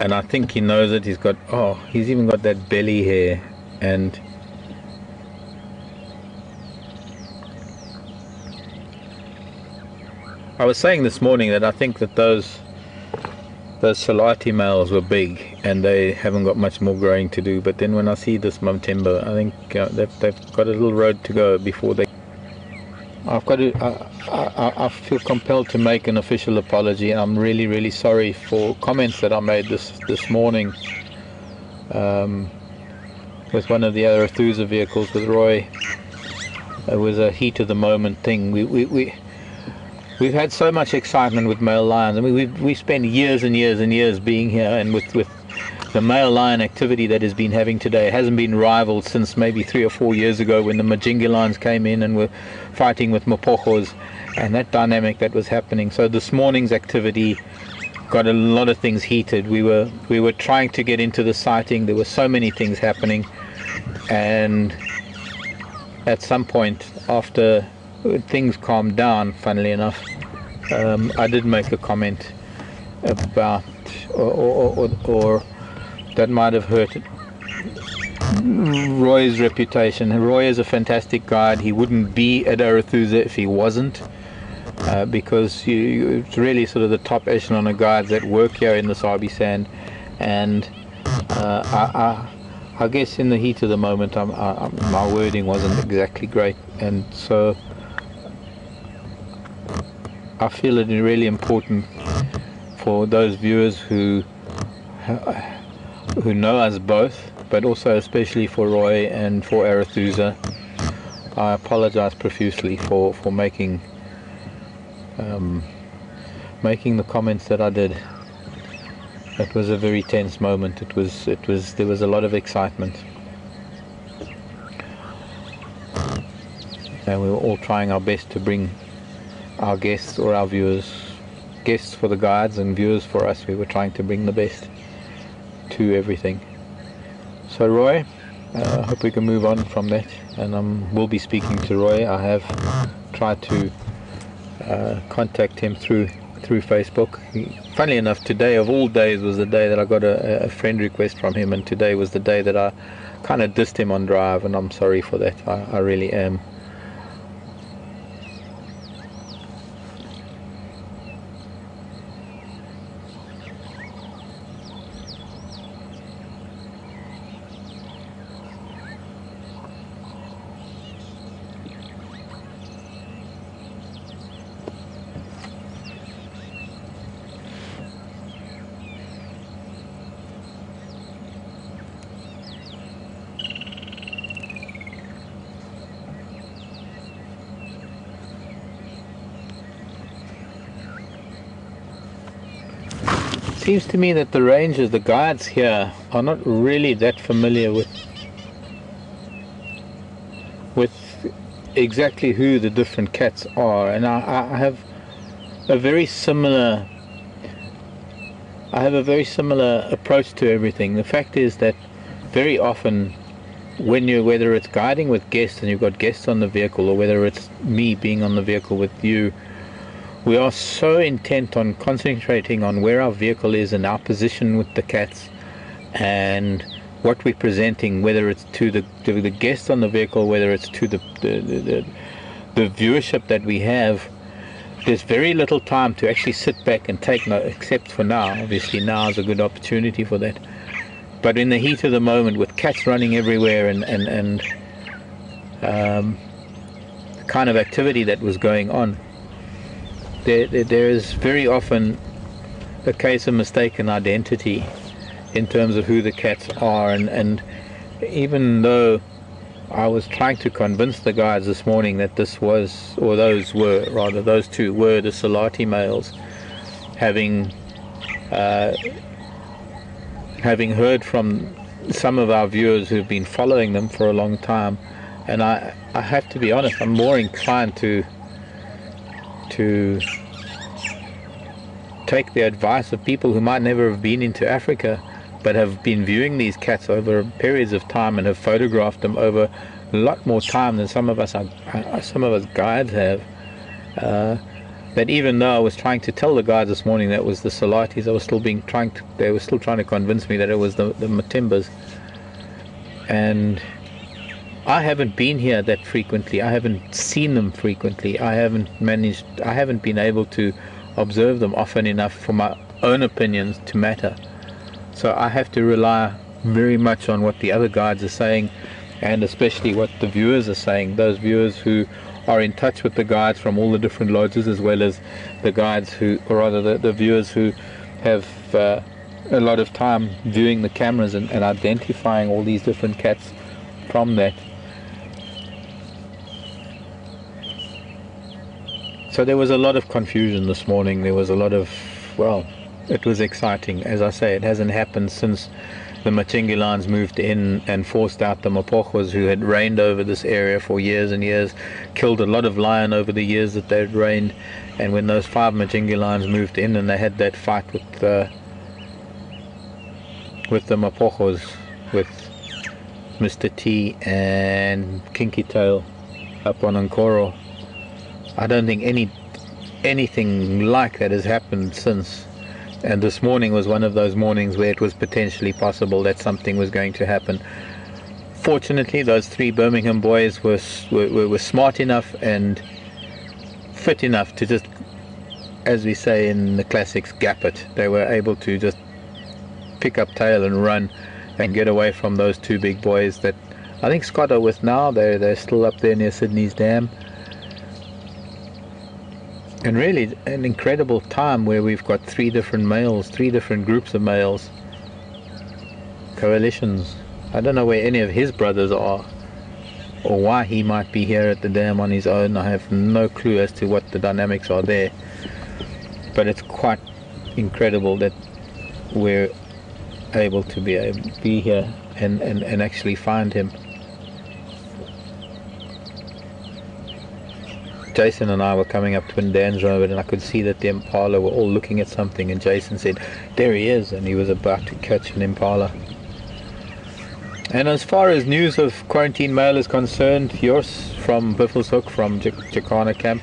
and I think he knows it. He's got, oh, he's even got that belly hair. And I was saying this morning that I think that those Salati males were big and they haven't got much more growing to do, but then when I see this Matimba, I think they've got a little road to go before they... I feel compelled to make an official apology. I'm really, really sorry for comments that I made this morning with one of the Arathusa vehicles with Roy. It was a heat of the moment thing. We've had so much excitement with male lions. I mean, we spent years and years and years being here, and with the male lion activity that has been having today, it hasn't been rivaled since maybe 3 or 4 years ago when the Majingi lions came in and were fighting with Mapojos, and that dynamic that was happening. So this morning's activity got a lot of things heated. We were trying to get into the sighting. There were so many things happening, and at some point after things calmed down, funnily enough, I did make a comment about or that might have hurt Roy's reputation. Roy is a fantastic guide. He wouldn't be at Arathusa if he wasn't, because it's really sort of the top echelon of guides that work here in the Sabi Sand, and I guess in the heat of the moment my wording wasn't exactly great, and so I feel it really important for those viewers who know us both, but also especially for Roy and for Arathusa. I apologize profusely for making the comments that I did. It was a very tense moment. There was a lot of excitement, and we were all trying our best to bring our guests, or our viewers, guests for the guides and viewers for us, we were trying to bring the best to everything. So Roy, I hope we can move on from that, and we'll be speaking to Roy. I have tried to contact him through Facebook. Funnily enough, today of all days was the day that I got a friend request from him, and today was the day that I kind of dissed him on Drive, and I'm sorry for that. I really am. Seems to me that the rangers, the guides here, are not really that familiar with exactly who the different cats are, and I have a very similar approach to everything. The fact is that very often whether it's guiding with guests and you've got guests on the vehicle, or whether it's me being on the vehicle with you, we are so intent on concentrating on where our vehicle is and our position with the cats and what we're presenting, whether it's to the guests on the vehicle, whether it's to the viewership that we have. There's very little time to actually sit back and take note, except for now. Obviously now is a good opportunity for that. But in the heat of the moment, with cats running everywhere and the kind of activity that was going on, there is very often a case of mistaken identity in terms of who the cats are, and even though I was trying to convince the guides this morning that those two were the Salati males, having heard from some of our viewers who've been following them for a long time, and I have to be honest, I'm more inclined to take the advice of people who might never have been into Africa but have been viewing these cats over periods of time and have photographed them over a lot more time than some of us guides have. That even though I was trying to tell the guides this morning that it was the Salatis, they were still trying to convince me that it was the Matimbas. And I haven't been here that frequently. I haven't seen them frequently. I haven't been able to observe them often enough for my own opinions to matter. So I have to rely very much on what the other guides are saying, and especially what the viewers are saying, those viewers who are in touch with the guides from all the different lodges, as well as the guides who, or rather the viewers who have a lot of time viewing the cameras and identifying all these different cats from that. So there was a lot of confusion this morning. There was a lot of, well, it was exciting. As I say, it hasn't happened since the Machingilans moved in and forced out the Mapogos, who had reigned over this area for years and years, killed a lot of lion over the years that they'd reigned. And when those 5 Machingilans moved in and they had that fight with the Mapogos, with Mr. T and Kinky Tail up on Nkoro, I don't think anything like that has happened since. And this morning was one of those mornings where it was potentially possible that something was going to happen. Fortunately, those 3 Birmingham boys were smart enough and fit enough to just, as we say in the classics, gap it. They were able to just pick up tail and run and get away from those 2 big boys that I think Scott are with now. They're still up there near Sydney's Dam. And really an incredible time where we've got 3 different males, 3 different groups of males, coalitions. I don't know where any of his brothers are or why he might be here at the dam on his own. I have no clue as to what the dynamics are there, but it's quite incredible that we're able to be here and actually find him. Jason and I were coming up Twin Dan's Road, and I could see that the impala were all looking at something, and Jason said, "There he is," and he was about to catch an impala. And as far as news of Quarantine Male is concerned, yours from Buffelshoek, from Jacana Camp,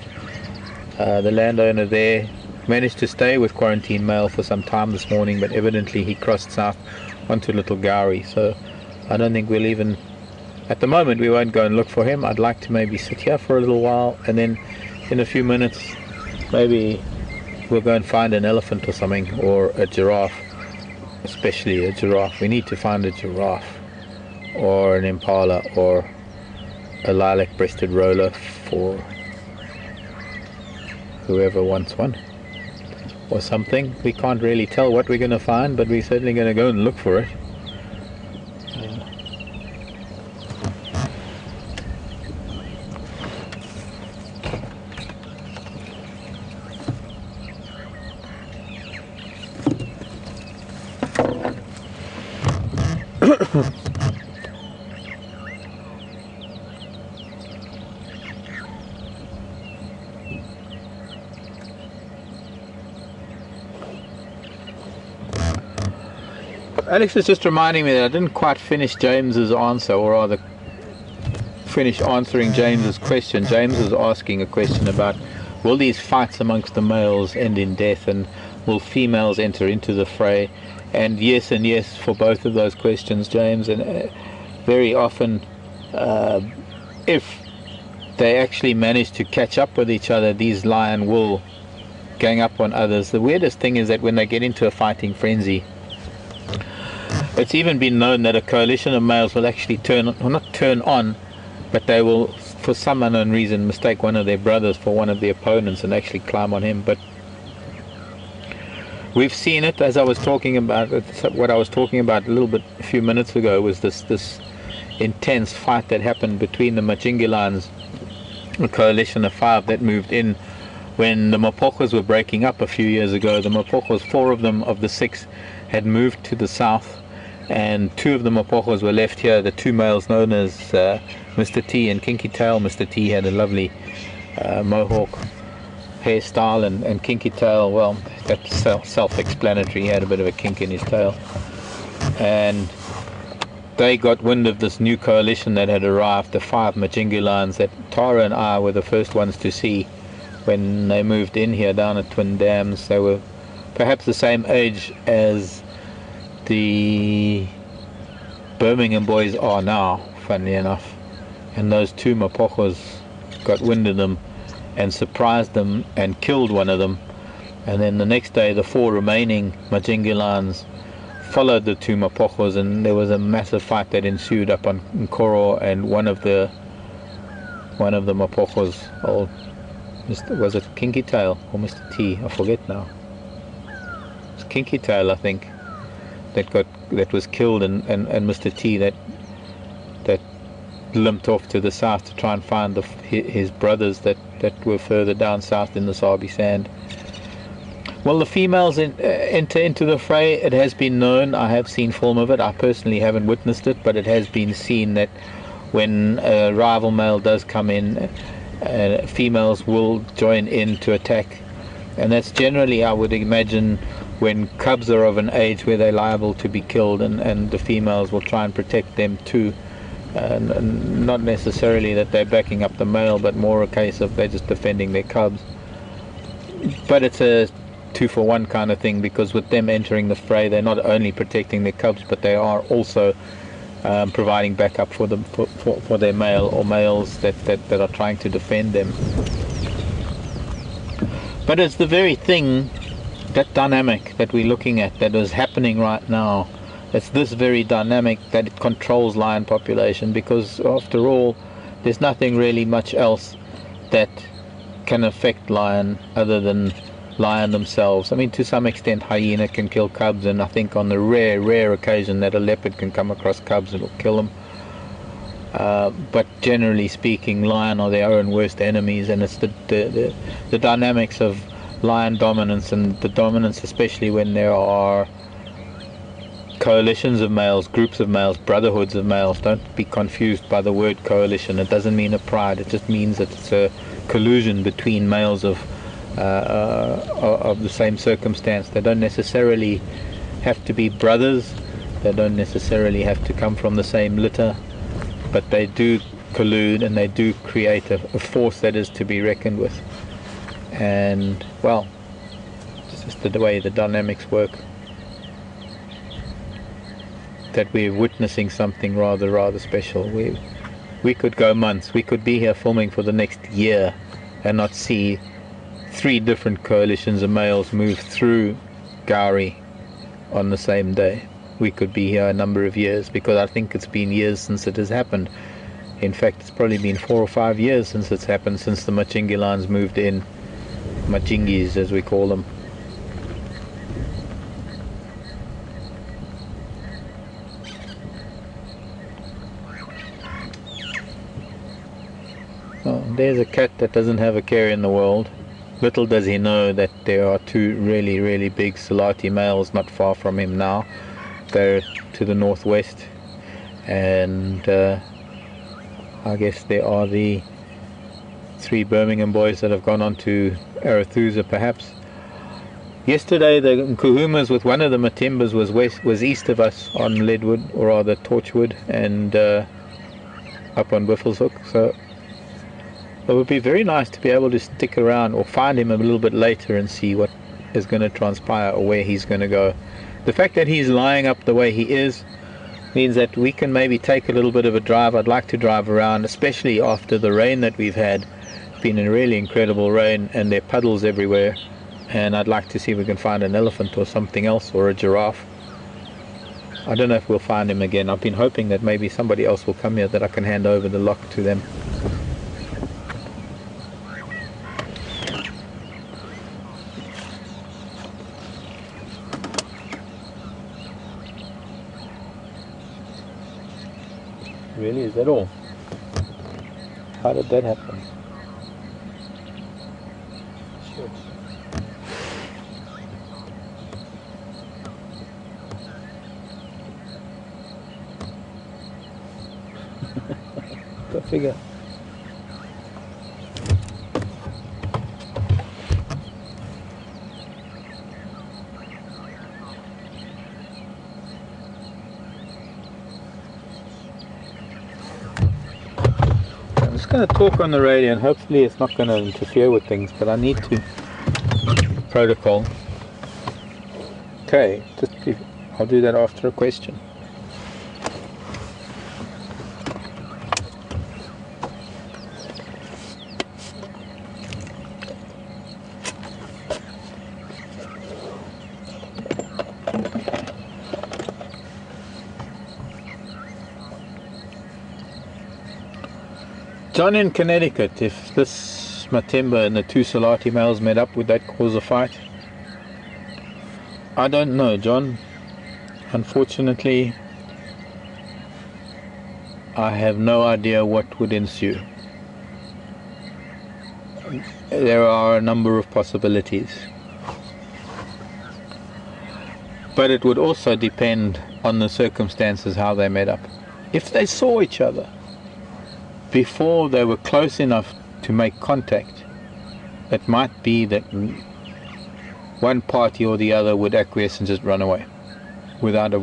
the landowner there managed to stay with Quarantine Male for some time this morning, but evidently he crossed south onto Little Gowrie, so I don't think we'll even, at the moment, we won't go and look for him. I'd like to maybe sit here for a little while, and then in a few minutes maybe we'll go and find an elephant or something, or a giraffe, especially a giraffe. We need to find a giraffe or an impala or a lilac-breasted roller for whoever wants one, or something. We can't really tell what we're going to find, but we're certainly going to go and look for it. Alex is just reminding me that I didn't quite finish James's answer, or rather finish answering James's question. James was asking a question about, will these fights amongst the males end in death, and will females enter into the fray? And yes for both of those questions, James. And very often if they actually manage to catch up with each other, these lion will gang up on others. The weirdest thing is that when they get into a fighting frenzy, it's even been known that a coalition of males will actually not turn on, but they will, for some unknown reason, mistake one of their brothers for one of the opponents and actually climb on him. But we've seen it, as I was talking about, what I was talking about a few minutes ago was this intense fight that happened between the Machingilans, a coalition of 5 that moved in when the Mapogos were breaking up a few years ago. The Mapogos, 4 of them of the 6 had moved to the south, and 2 of the Mapogos were left here, the 2 males known as Mr. T and Kinky Tail. Mr. T had a lovely mohawk hairstyle, and Kinky Tail, well, that's self-explanatory. He had a bit of a kink in his tail, and they got wind of this new coalition that had arrived, the 5 Machingilans that Tara and I were the first ones to see when they moved in here down at Twin Dams. They were perhaps the same age as the Birmingham boys are now, funnily enough. And those 2 Mapogos got wind of them and surprised them and killed one of them. And then the next day the 4 remaining Machingilans followed the 2 Mapogos, and there was a massive fight that ensued up on Nkoro, and one of the Mapogos, was it Kinky Tail or Mr. T? I forget now. It's Kinky Tail, I think, that was killed, and Mr. T that limped off to the south to try and find his brothers that were further down south in the Sabi Sand. Well, the females enter into the fray. It has been known. I have seen film of it. I personally haven't witnessed it, but it has been seen that when a rival male does come in, females will join in to attack. And that's generally, I would imagine, when cubs are of an age where they're liable to be killed, and the females will try and protect them too. Not necessarily that they're backing up the male, but more a case of they're just defending their cubs. But it's a 2-for-1 kind of thing, because with them entering the fray, they're not only protecting their cubs, but they are also providing backup for them, for their male or males that are trying to defend them. But it's the very thing, that dynamic that we're looking at, that is happening right now. It's this very dynamic that it controls lion population, because after all, there's nothing really much else that can affect lion other than lion themselves. I mean, to some extent hyena can kill cubs, and I think on the rare occasion that a leopard can come across cubs, it'll kill them. But generally speaking, lion are their own worst enemies, and it's the dynamics of lion dominance, and the dominance especially when there are coalitions of males, groups of males, brotherhoods of males. Don't be confused by the word coalition. It doesn't mean a pride. It just means that it's a collusion between males of the same circumstance. They don't necessarily have to be brothers. They don't necessarily have to come from the same litter, but they do collude, and they do create a force that is to be reckoned with. And well, it's just the way the dynamics work, that we're witnessing something rather special. We could go months, we could be here filming for the next year and not see 3 different coalitions of males move through Gowrie on the same day. We could be here a number of years, because I think it's been years since it has happened. In fact, it's probably been 4 or 5 years since it's happened, since the Machingilans moved in, Machingis as we call them. Oh, there's a cat that doesn't have a care in the world. Little does he know that there are 2 really big Salati males not far from him now. They're to the northwest, and I guess there are the 3 Birmingham boys that have gone on to Arathusa perhaps. Yesterday the Nkuhumas with one of the Matimbas was east of us on Leadwood, or rather Torchwood, and up on Whiffleshoek. So it would be very nice to be able to stick around or find him a little bit later and see what is going to transpire or where he's going to go. The fact that he's lying up the way he is means that we can maybe take a little bit of a drive. I'd like to drive around, especially after the rain that we've had. It's been a really incredible rain, and there are puddles everywhere, and I'd like to see if we can find an elephant or something else, or a giraffe. I don't know if we'll find him again. I've been hoping that maybe somebody else will come here that I can hand over the lock to them. Really? Is that all? How did that happen? Shit. Go figure. I'm just going to talk on the radio, and hopefully it's not going to interfere with things, but I need to protocol. Okay, I'll do that after a question. John in Connecticut, if this Matemba and the 2 Salati males met up, would that cause a fight? I don't know, John. Unfortunately, I have no idea what would ensue. There are a number of possibilities. But it would also depend on the circumstances how they met up. If they saw each other before they were close enough to make contact, it might be that one party or the other would acquiesce and just run away, without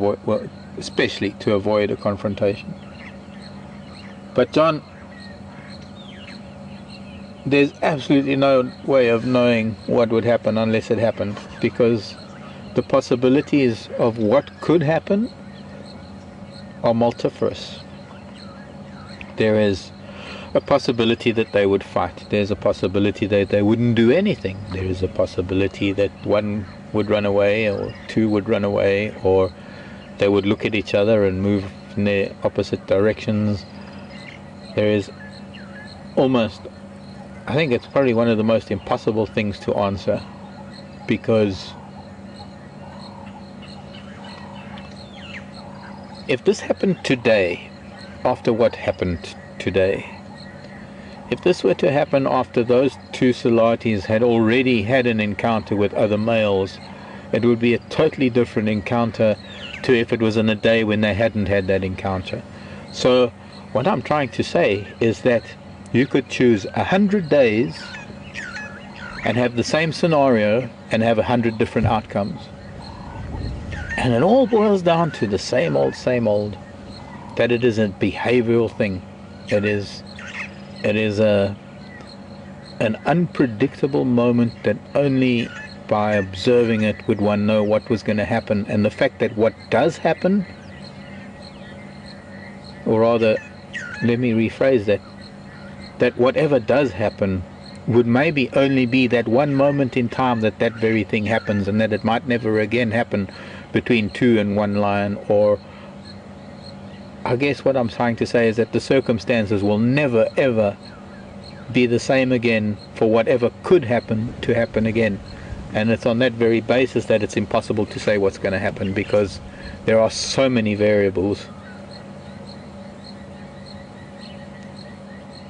especially to avoid a confrontation. But John, there's absolutely no way of knowing what would happen unless it happened, because the possibilities of what could happen are multifarious. There is a possibility that they would fight. There's a possibility that they wouldn't do anything. There is a possibility that one would run away, or two would run away, or they would look at each other and move in their opposite directions. There is almost, I think it's probably one of the most impossible things to answer, because if this happened today, after what happened today, if this were to happen after those two Salatis had already had an encounter with other males, it would be a totally different encounter to if it was in a day when they hadn't had that encounter. So what I'm trying to say is that you could choose 100 days and have the same scenario and have 100 different outcomes. And it all boils down to the same old, that it is a behavioral thing. It is an unpredictable moment that only by observing it would one know what was going to happen. And the fact that what does happen, or rather, let me rephrase that whatever does happen would maybe only be that one moment in time that that very thing happens, and that it might never again happen between two and one lion. Or I guess what I'm trying to say is that the circumstances will never ever be the same again for whatever could happen to happen again. And it's on that very basis that it's impossible to say what's going to happen, because there are so many variables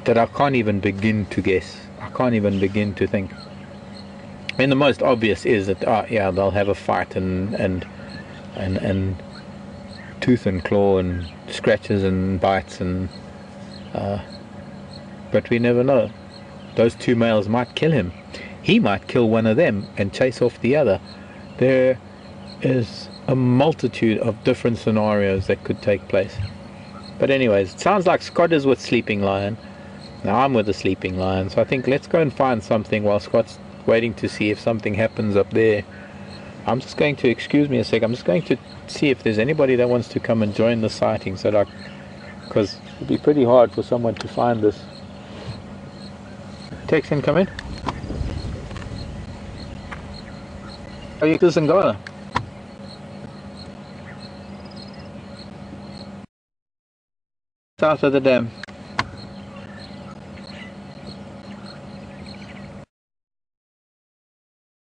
that I can't even begin to guess. I can't even begin to think. I mean, the most obvious is that yeah, they'll have a fight and tooth and claw and scratches and bites, and but we never know. Those two males might kill him. He might kill one of them and chase off the other. There is a multitude of different scenarios that could take place. But anyways, it sounds like Scott is with Sleeping Lion. Now I'm with the Sleeping Lion, so I think let's go and find something while Scott's waiting to see if something happens up there. I'm just going to, excuse me a sec, I'm just going to see if there's anybody that wants to come and join the sighting, so that, because it'd be pretty hard for someone to find this. Texan, come in. Oh, you doesn't go. South of the dam.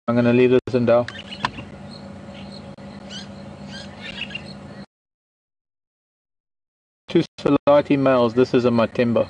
I'm going to leave this in down. Two Salati males, this is a Matemba.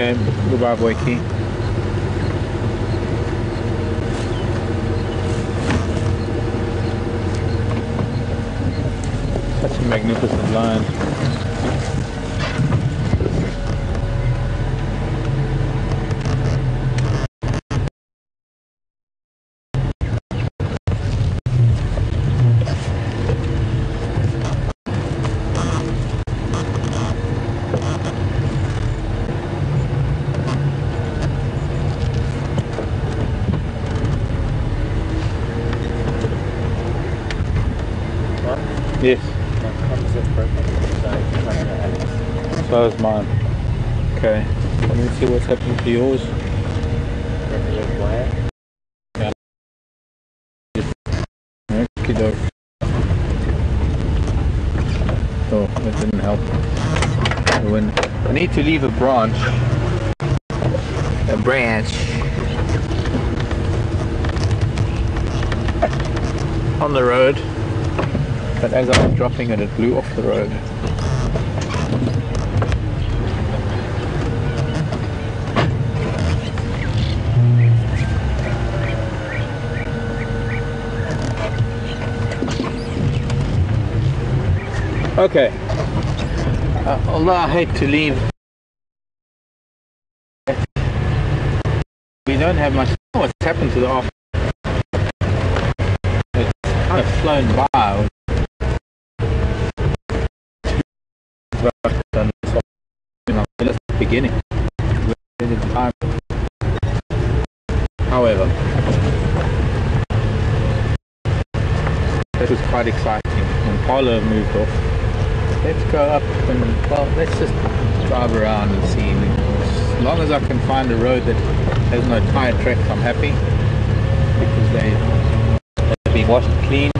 Okay, goodbye, Boyki. Such a magnificent lion. So is mine. Okay, let me see what's happening to yours. Yeah. Okey-doke. Oh, that didn't help. When I need to leave a branch on the road, but as I was dropping it, it blew off the road. Okay, although I hate to leave, we don't have much. What's happened to the off? It's kind of flown by. That's the beginning. However, that was quite exciting when Paolo moved off. Let's go up and, well, let's just drive around and see. As long as I can find a road that has no tire tracks, I'm happy, because they've been washed clean.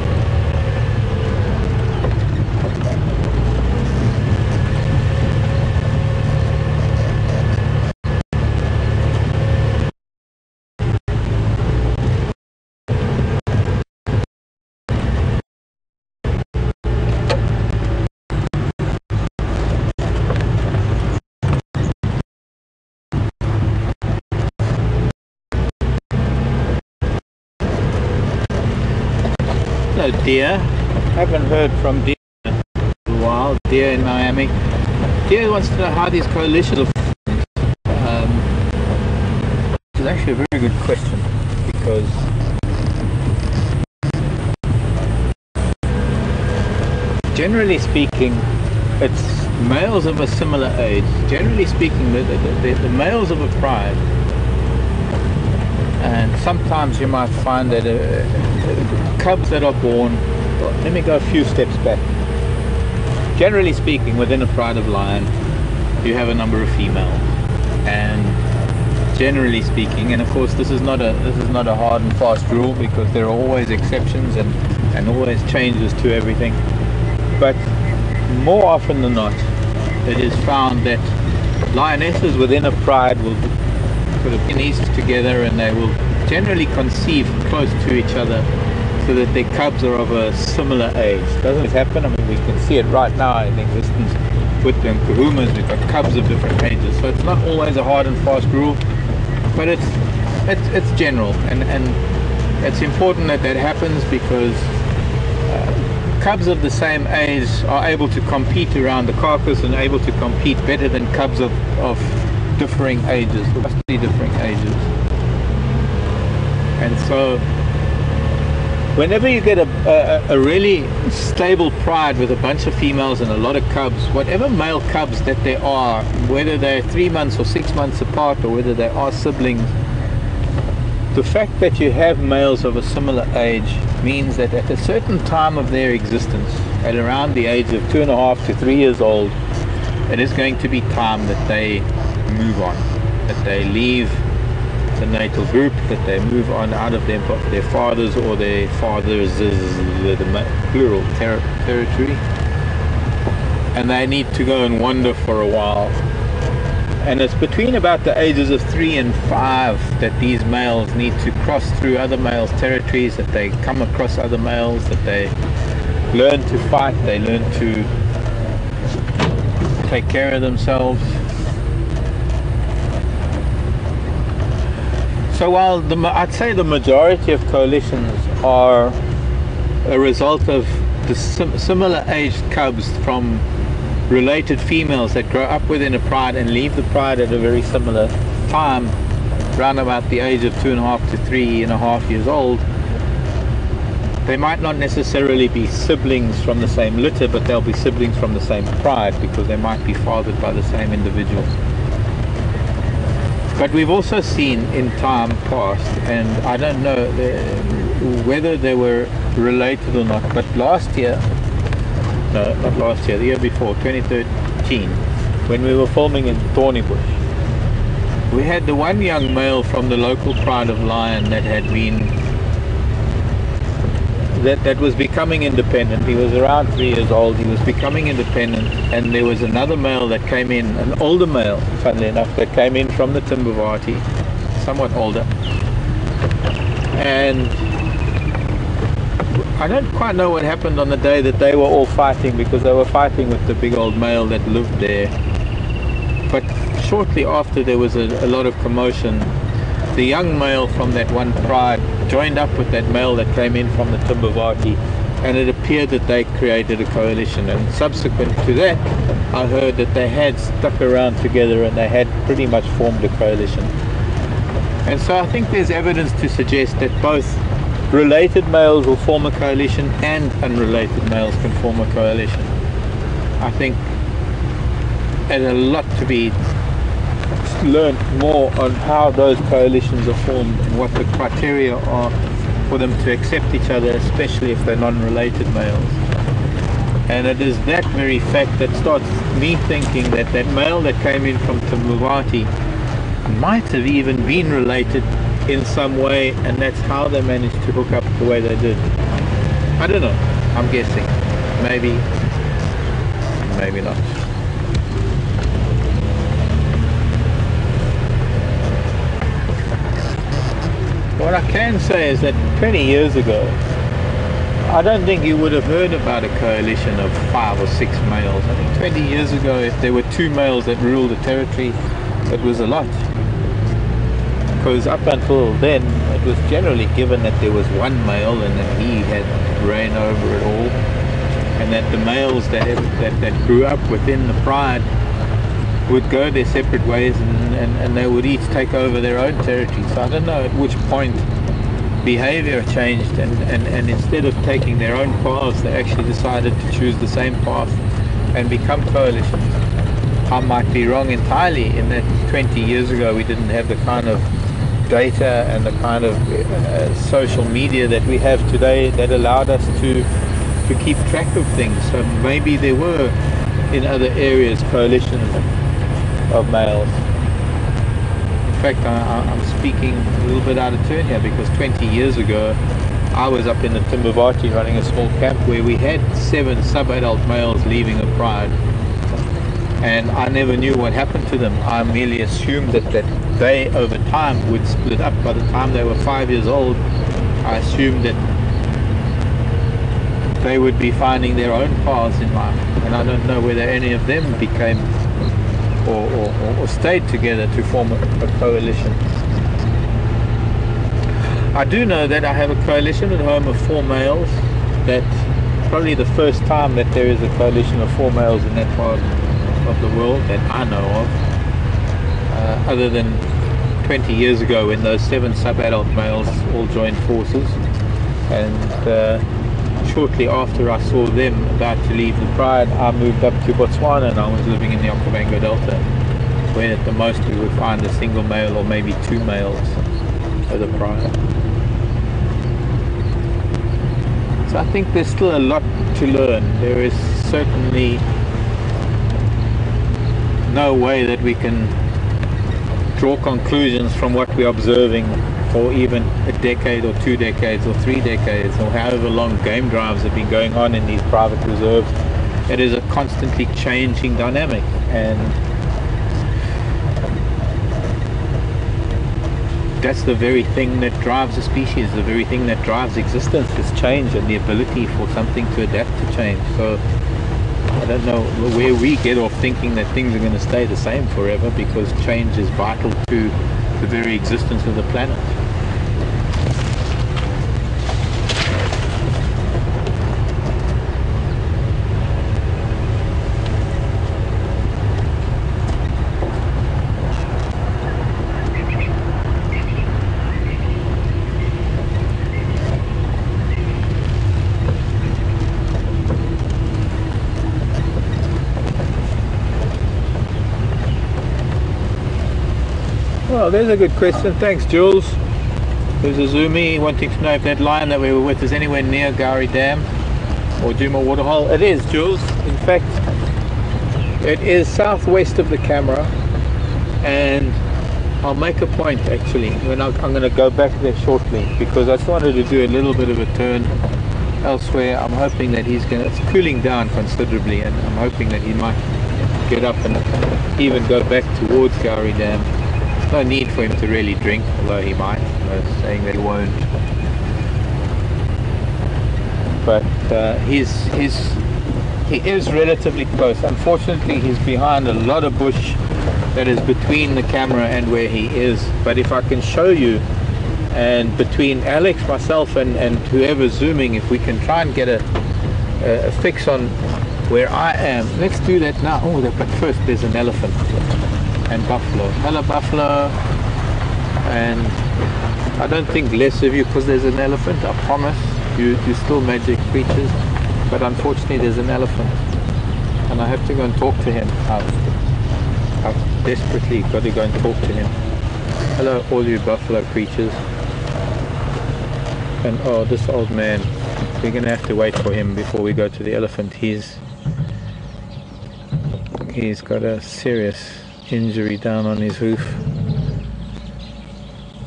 Hello dear, haven't heard from Deer in a while. Deer in Miami. Deer wants to know how these coalitions are formed. It's actually a very good question, because generally speaking, it's males of a similar age. Generally speaking, the males of a pride. And sometimes you might find that cubs that are born, well, let me go a few steps back. Generally speaking, within a pride of lion, you have a number of females, and generally speaking, and of course this is not a hard and fast rule, because there are always exceptions and always changes to everything. But more often than not, it is found that lionesses within a pride will put a penis together, and they will generally conceive close to each other, so that their cubs are of a similar age. Doesn't it happen? I mean, we can see it right now in existence with the kahumas. We've got cubs of different ages, so it's not always a hard and fast rule, but it's general, and it's important that that happens, because cubs of the same age are able to compete around the carcass and able to compete better than cubs of differing ages, vastly differing ages. And so whenever you get a really stable pride with a bunch of females and a lot of cubs, whatever male cubs that there are, whether they're 3 months or 6 months apart, or whether they are siblings, the fact that you have males of a similar age means that at a certain time of their existence, at around the age of 2.5 to 3 years old, it is going to be time that they move on, that they leave the natal group, that they move on out of their fathers or their fathers' the plural territory, and they need to go and wander for a while. And it's between about the ages of 3 and 5 that these males need to cross through other males' territories, that they come across other males, that they learn to fight, they learn to take care of themselves. So while I'd say the majority of coalitions are a result of the similar aged cubs from related females that grow up within a pride and leave the pride at a very similar time, around about the age of 2.5 to 3.5 years old, they might not necessarily be siblings from the same litter, but they'll be siblings from the same pride, because they might be fathered by the same individuals. But we've also seen in time past, and I don't know whether they were related or not, but last year, no, not last year, the year before, 2013, when we were filming in Thorny Bush. We had the one young male from the local pride of lion that had been that was becoming independent. He was around 3 years old. He was becoming independent, and there was another male that came in, an older male, funnily enough, that came in from the Timbavati, somewhat older. And I don't quite know what happened on the day that they were all fighting, because they were fighting with the big old male that lived there. But shortly after, there was a lot of commotion. The young male from that one pride joined up with that male that came in from the Timbavati, and it appeared that they created a coalition. And subsequent to that, I heard that they had stuck around together and they had pretty much formed a coalition. And so I think there's evidence to suggest that both related males will form a coalition and unrelated males can form a coalition. I think there's a lot to be learned more on how those coalitions are formed and what the criteria are for them to accept each other, especially if they're non-related males. And it is that very fact that starts me thinking that that male that came in from Timbavati might have even been related in some way, and that's how they managed to hook up the way they did. I don't know, I'm guessing. Maybe, maybe not. What I can say is that 20 years ago, I don't think you would have heard about a coalition of 5 or 6 males. I think 20 years ago, if there were 2 males that ruled a territory, it was a lot. Because up until then, it was generally given that there was one male and that he had reign over it all, and that the males that grew up within the pride would go their separate ways, and they would each take over their own territory. So I don't know at which point behavior changed, and instead of taking their own paths, they actually decided to choose the same path and become coalitions. I might be wrong entirely in that 20 years ago we didn't have the kind of data and the kind of social media that we have today that allowed us to keep track of things. So maybe there were in other areas coalitions of males. In fact, I'm speaking a little bit out of turn here, because 20 years ago I was up in the Timbavati running a small camp where we had 7 sub-adult males leaving a pride, and I never knew what happened to them. I merely assumed that they over time would split up. By the time they were 5 years old, I assumed that they would be finding their own paths in life, and I don't know whether any of them became or stayed together to form a coalition. I do know that I have a coalition at home of 4 males. That's probably the first time that there is a coalition of 4 males in that part of the world that I know of, other than 20 years ago when those 7 sub-adult males all joined forces, and shortly after I saw them about to leave the pride, I moved up to Botswana, and I was living in the Okavango Delta, where at the most we would find a single male or maybe 2 males of the pride. So I think there's still a lot to learn. There is certainly no way that we can draw conclusions from what we're observing for even a decade or 2 decades or 3 decades, or however long game drives have been going on in these private reserves. It is a constantly changing dynamic, and that's the very thing that drives a species, the very thing that drives existence, is change and the ability for something to adapt to change. So I don't know where we get off thinking that things are going to stay the same forever, because change is vital to the very existence of the planet. Well, there's a good question. Thanks, Jules. There's a Zoomy wanting to know if that lion that we were with is anywhere near Gowrie Dam or Djuma Waterhole. It is, Jules. In fact, It is southwest of the camera, and I'll make a point actually when I'm going to go back there shortly, because I just wanted to do a little bit of a turn elsewhere. I'm hoping that he's going to, it's cooling down considerably, and I'm hoping that he might get up and even go back towards Gowrie Dam. There's no need for him to really drink, although he might. I'm saying that he won't. But he is relatively close. Unfortunately, he's behind a lot of bush that is between the camera and where he is. But if I can show you, and between Alex, myself, and whoever's zooming, if we can try and get a fix on where I am. Let's do that now. Oh, but first there's an elephant and buffalo. Hello, buffalo. And I don't think less of you because there's an elephant, I promise. You're still magic creatures, but unfortunately there's an elephant, and I have to go and talk to him. I've desperately got to go and talk to him. Hello, all you buffalo creatures. And oh, this old man, we're going to have to wait for him before we go to the elephant. He's got a serious injury down on his hoof.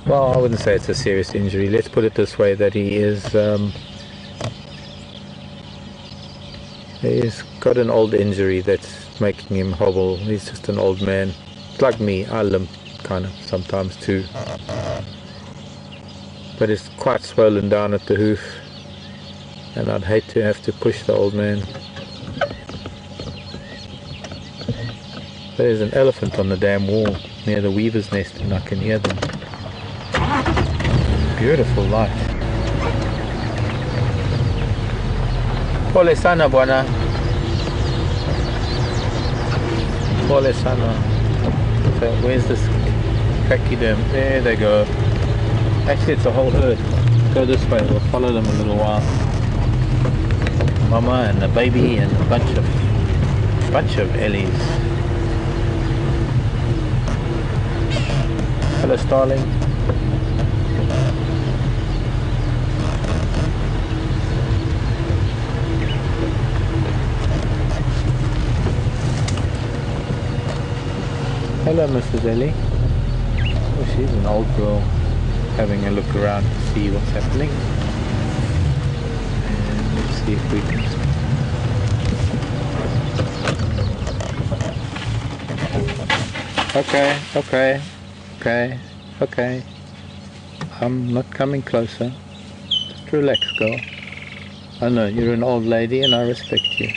Well, I wouldn't say it's a serious injury. Let's put it this way, that he's got an old injury that's making him hobble. He's just an old man. It's like me, I limp kind of sometimes too. But it's quite swollen down at the hoof, and I'd hate to have to push the old man. There's an elephant on the damn wall near the weaver's nest, and I can hear them. Beautiful light. Pole sana bwana. Pole sana. So where's this pachyderm? There they go. Actually it's a whole herd. Go this way, we'll follow them a little while. Mama and a baby and a bunch of Ellies. Hello starling. Hello Mrs. Ellie. Oh, she's an old girl having a look around to see what's happening. And let's see if we can... Okay. I'm not coming closer. Just relax, girl. I know, you're an old lady and I respect you.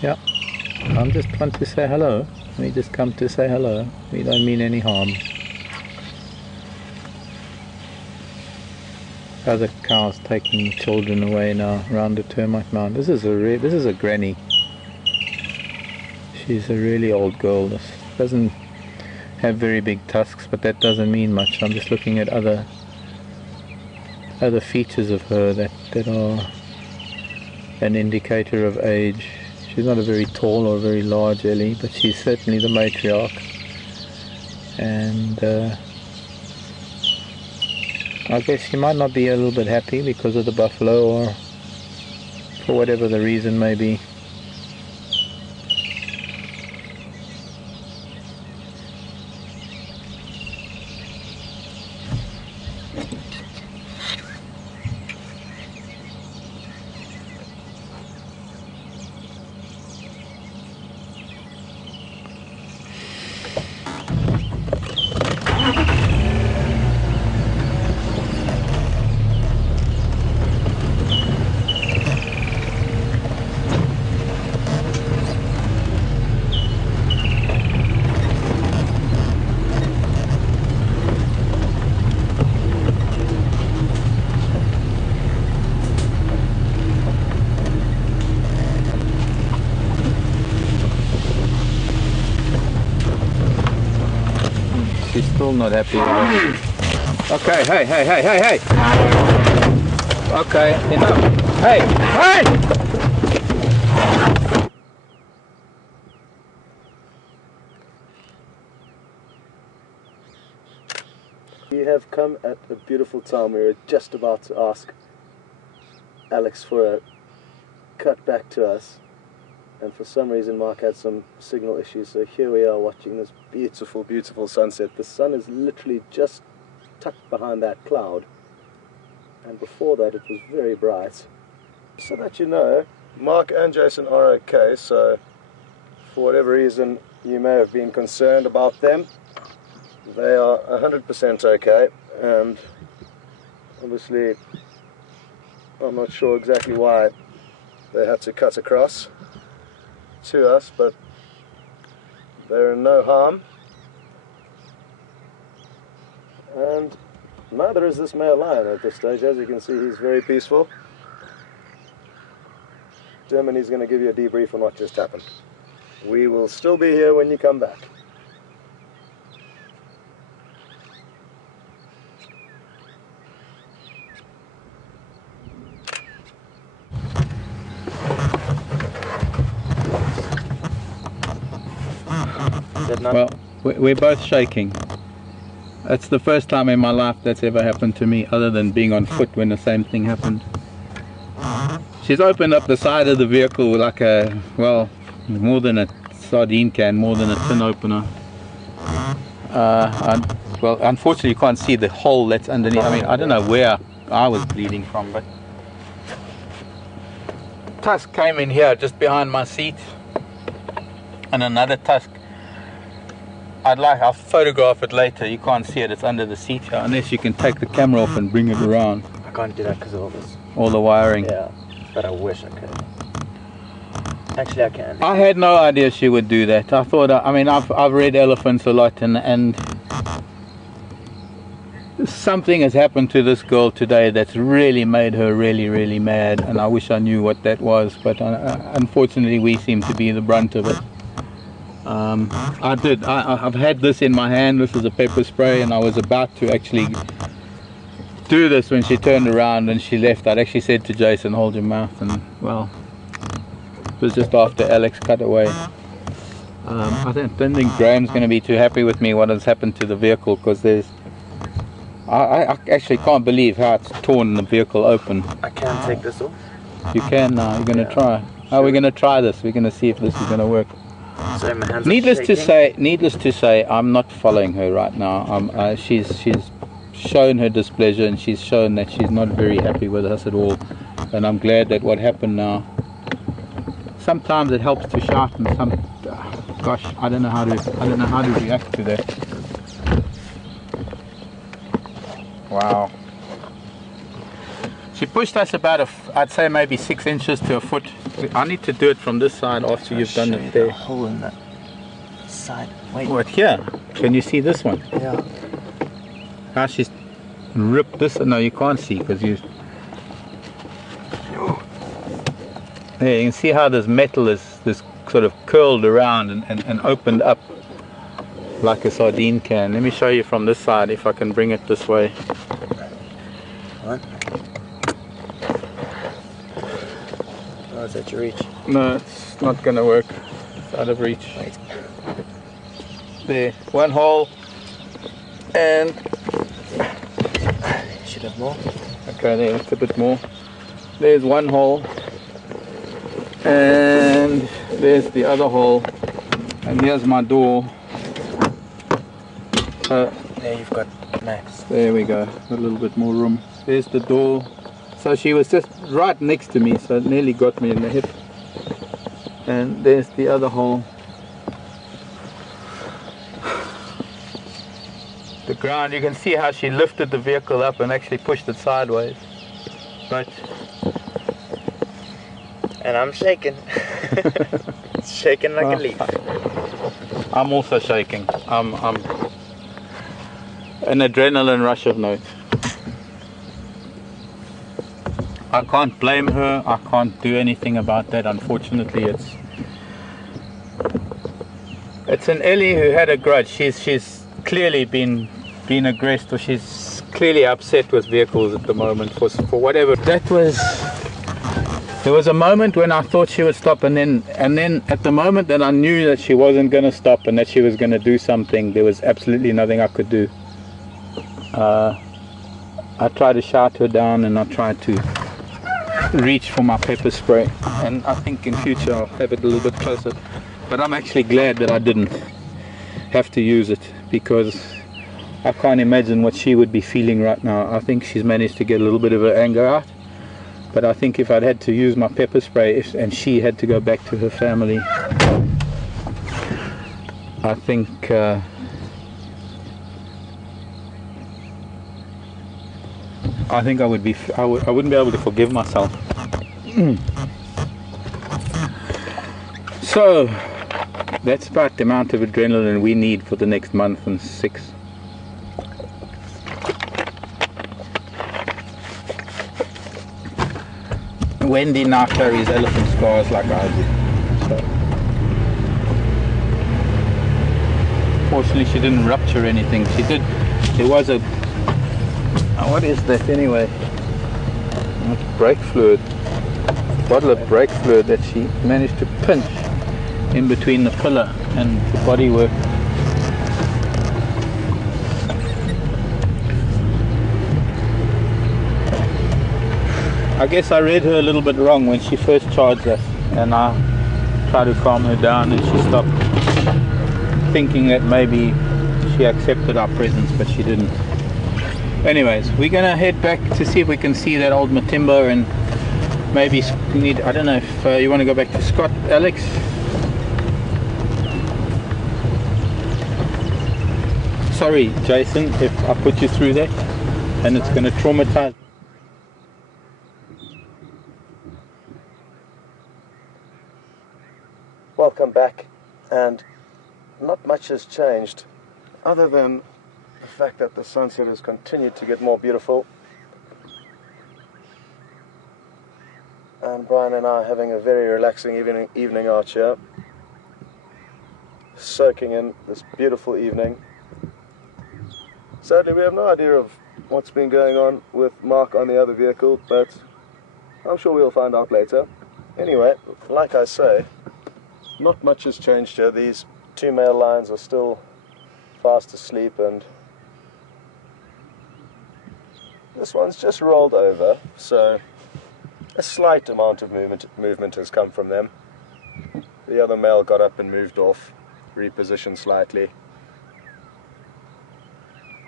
Yeah, I'm just trying to say hello. We just come to say hello. We don't mean any harm. Other cows taking children away now around the termite mound. This is a granny. She's a really old girl. This doesn't have very big tusks, but that doesn't mean much. I'm just looking at other features of her that are an indicator of age. She's not a very tall or very large Ellie, but she's certainly the matriarch. And I guess she might not be a little bit happy because of the buffalo, or for whatever the reason may be. She's still not happy with it. Okay, hey! Okay, enough. Hey! have come at a beautiful time. We were just about to ask Alex for a cut back to us, and for some reason Mark had some signal issues, so here we are watching this beautiful, beautiful sunset. The sun is literally just tucked behind that cloud, and before that it was very bright. So that you know, Mark and Jason are okay, so for whatever reason you may have been concerned about them, they are 100% okay, and obviously I'm not sure exactly why they had to cut across to us, but they're in no harm. And neither is this male lion at this stage. As you can see, he's very peaceful. Jim, and he's going to give you a debrief on what just happened. We will still be here when you come back. Well, we're both shaking. That's the first time in my life that's ever happened to me, other than being on foot when the same thing happened. She's opened up the side of the vehicle like a, well, more than a sardine can, more than a tin opener. Well, unfortunately you can't see the hole that's underneath. I mean, I don't know where I was bleeding from, but tusk came in here just behind my seat, and another tusk. I'll photograph it later. You can't see it, it's under the seat here, unless you can take the camera off and bring it around. I can't do that because of all this. All the wiring. Yeah, but I wish I could. Actually, I can. I had no idea she would do that. I thought, I mean, I've read elephants a lot, and something has happened to this girl today that's really made her really, really mad, and I wish I knew what that was, but unfortunately we seem to be the brunt of it. I've had this in my hand. This is a pepper spray, and I was about to actually do this when she turned around and she left. I'd actually said to Jason, hold your mouth, and well, it was just after Alex cut away. I don't think Graham's going to be too happy with me what has happened to the vehicle, because I actually can't believe how it's torn the vehicle open. I can't take this off. You can now. You're going to try. Oh, we're going to try this. We're going to see if this is going to work. So my hands Needless to say, I'm not following her right now. She's shown her displeasure, and she's shown that she's not very happy with us at all. And I'm glad that what happened now. Sometimes it helps to shout, and gosh, I don't know how to react to that. Wow. She pushed us about I'd say maybe 6 inches to a foot. I need to do it from this side after you've done it there. The hole in that side. Wait. What, here? Can you see this one? Yeah. How she's ripped this? No, you can't see because you. There, you can see how this metal is sort of curled around and opened up like a sardine can. Let me show you from this side if I can bring it this way. What? Oh, it's at your reach. No, it's not going to work. It's out of reach. Wait. There, one hole, and Should have more. okay, there, it's a bit more. There's one hole, and there's the other hole, and here's my door. There you've got max. There we go, a little bit more room. There's the door. So she was just right next to me, so it nearly got me in the hip. And there's the other hole. The ground, you can see how she lifted the vehicle up and actually pushed it sideways. But And I'm shaking. It's shaking like a leaf. I'm also shaking. I'm an adrenaline rush of note. I can't blame her. I can't do anything about that. Unfortunately, it's an Ellie who had a grudge. She's clearly been aggressed, or she's clearly upset with vehicles at the moment for whatever. There was a moment when I thought she would stop, and then at the moment that I knew that she wasn't going to stop and that she was going to do something, there was absolutely nothing I could do. I try to shout her down, and I try to reach for my pepper spray, and I think in future I'll have it a little bit closer. But I'm actually glad that I didn't have to use it, because I can't imagine what she would be feeling right now. I think she's managed to get a little bit of her anger out, but I think if I'd had to use my pepper spray and she had to go back to her family, I think I would be I wouldn't be able to forgive myself. So that's about the amount of adrenaline we need for the next month and 6. Wendy now carries elephant scars like I do. So fortunately she didn't rupture anything. She did. There was a what is that anyway? It's brake fluid. A bottle of brake fluid that she managed to pinch in between the pillar and the bodywork. I guess I read her a little bit wrong when she first charged us, and I tried to calm her down, and she stopped, thinking that maybe she accepted our presence, but she didn't. Anyways, we're gonna head back to see if we can see that old Matimba, and maybe need, I don't know if you want to go back to Scott, Alex. Sorry Jason if I put you through that, and it's going to traumatize. Welcome back, and not much has changed other than the fact that the sunset has continued to get more beautiful, and Brian and I are having a very relaxing evening out here, soaking in this beautiful evening. Sadly we have no idea of what's been going on with Mark on the other vehicle, but I'm sure we'll find out later. Anyway, like I say, not much has changed here. These 2 male lions are still fast asleep, and this one's just rolled over, so a slight amount of movement has come from them. The other male got up and moved off, repositioned slightly,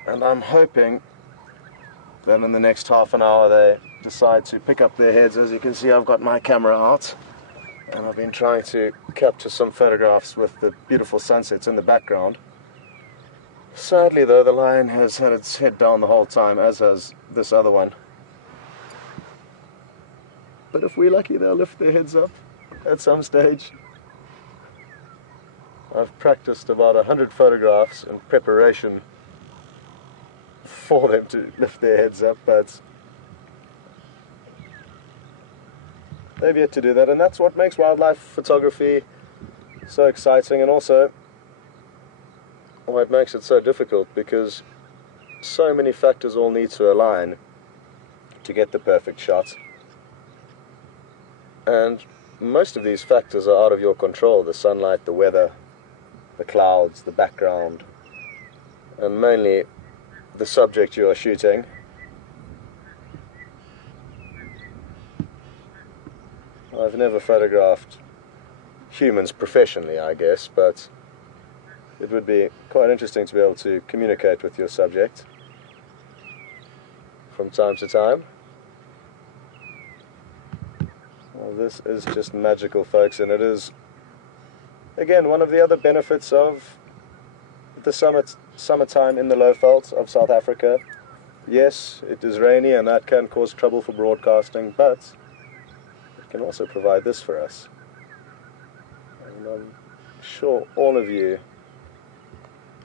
and I'm hoping that in the next half an hour they decide to pick up their heads. As you can see, I've got my camera out, and I've been trying to capture some photographs with the beautiful sunsets in the background. Sadly though, the lion has had its head down the whole time, as has this other one. But if we're lucky, they'll lift their heads up at some stage. I've practiced about 100 photographs in preparation for them to lift their heads up, but they've yet to do that, and that's what makes wildlife photography so exciting, and also why it makes it so difficult, because so many factors all need to align to get the perfect shot, and most of these factors are out of your control: the sunlight, the weather, the clouds, the background, and mainly the subject you are shooting. I've never photographed humans professionally, I guess, but it would be quite interesting to be able to communicate with your subject from time to time. Well, this is just magical, folks, and it is, again, one of the other benefits of the summertime in the Lowveld of South Africa. Yes, it is rainy, and that can cause trouble for broadcasting, but can also provide this for us. And I'm sure all of you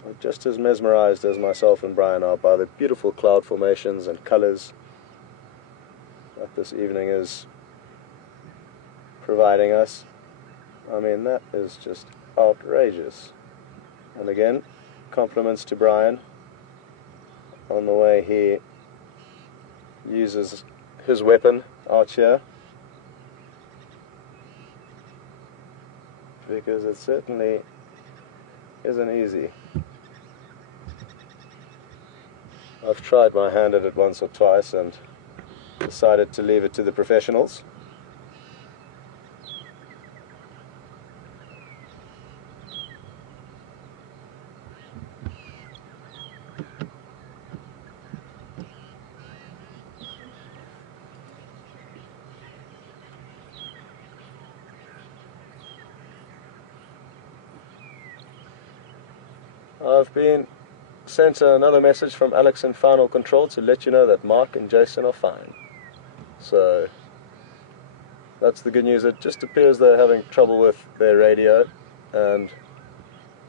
are just as mesmerized as myself and Brian are by the beautiful cloud formations and colors that this evening is providing us. I mean, that is just outrageous. And again, compliments to Brian on the way he uses his weapon out here, because it certainly isn't easy. I've tried my hand at it once or twice and decided to leave it to the professionals. I've been sent another message from Alex in Final Control to let you know that Mark and Jason are fine. So that's the good news. It just appears they're having trouble with their radio, and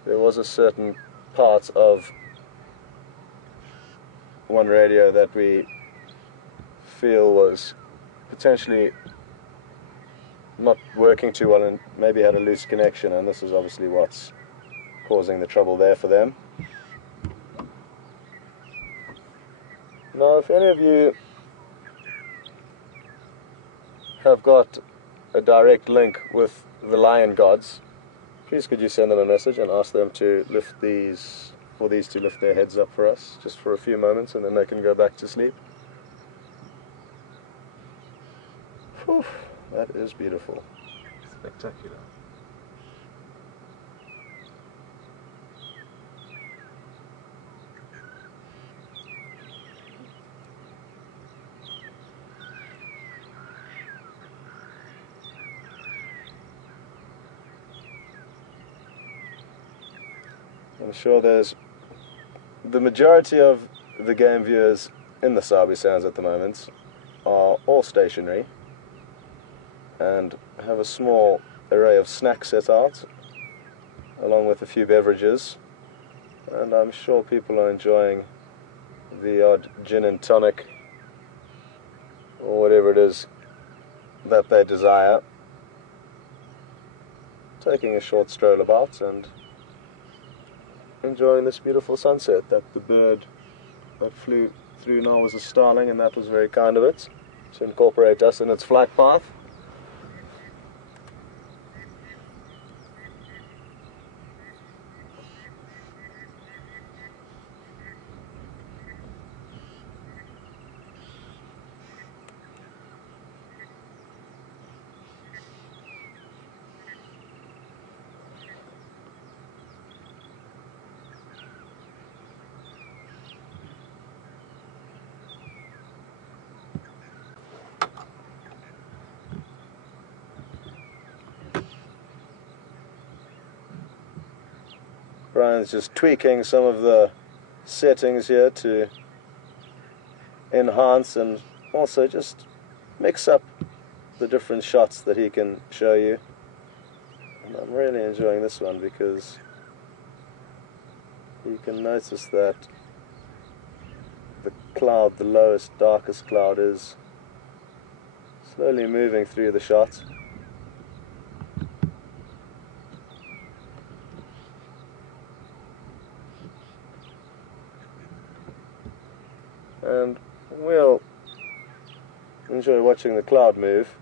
there was a certain part of one radio that we feel was potentially not working too well and maybe had a loose connection, and this is obviously what's causing the trouble there for them. Now, if any of you have got a direct link with the lion gods, please could you send them a message and ask them to lift these, for these to lift their heads up for us, just for a few moments, and then they can go back to sleep. Whew, that is beautiful. Spectacular. I'm sure there's the majority of the game viewers in the Sabi Sands at the moment are all stationary and have a small array of snacks set out along with a few beverages, and I'm sure people are enjoying the odd gin and tonic or whatever it is that they desire, taking a short stroll about and enjoying this beautiful sunset. That the bird that flew through now was a starling, and that was very kind of it to incorporate us in its flight path. Brian's just tweaking some of the settings here to enhance and also just mix up the different shots that he can show you. And I'm really enjoying this one because you can notice that the cloud, the lowest, darkest cloud, is slowly moving through the shot. And we'll enjoy watching the cloud move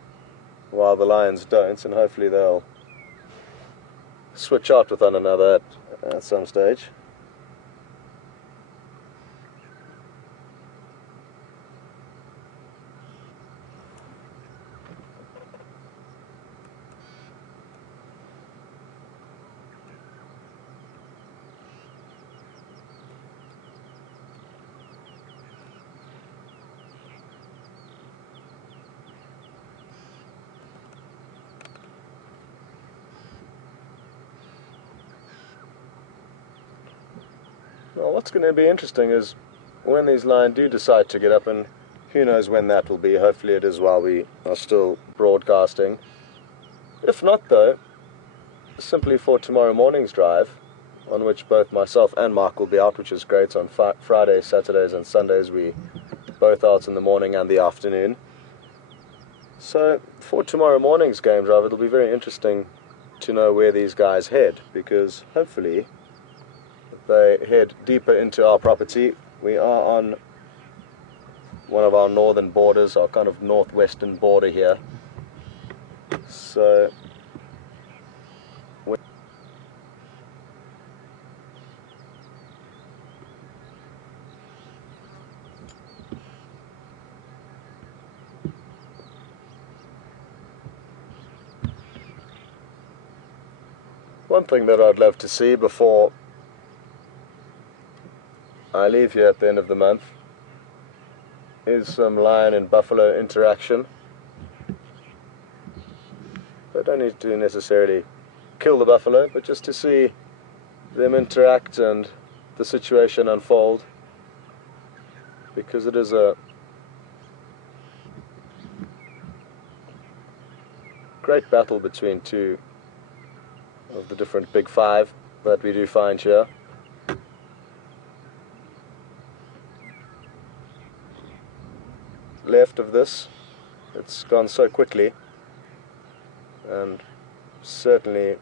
while the lions don't, and hopefully they'll switch out with one another at some stage. Well, what's going to be interesting is when these lions do decide to get up, and who knows when that will be. Hopefully it is while we are still broadcasting. If not, though, simply for tomorrow morning's drive, on which both myself and Mark will be out, which is great. On Fridays, Saturdays and Sundays we both out in the morning and the afternoon. So for tomorrow morning's game drive, it'll be very interesting to know where these guys head, because hopefully they head deeper into our property. We are on one of our northern borders, our kind of northwestern border here. So one thing that I'd love to see before I leave here at the end of the month is some lion and buffalo interaction. They don't need to necessarily kill the buffalo, but just to see them interact and the situation unfold, because it is a great battle between two of the different big five that we do find here. Left of this, it's gone so quickly, and certainly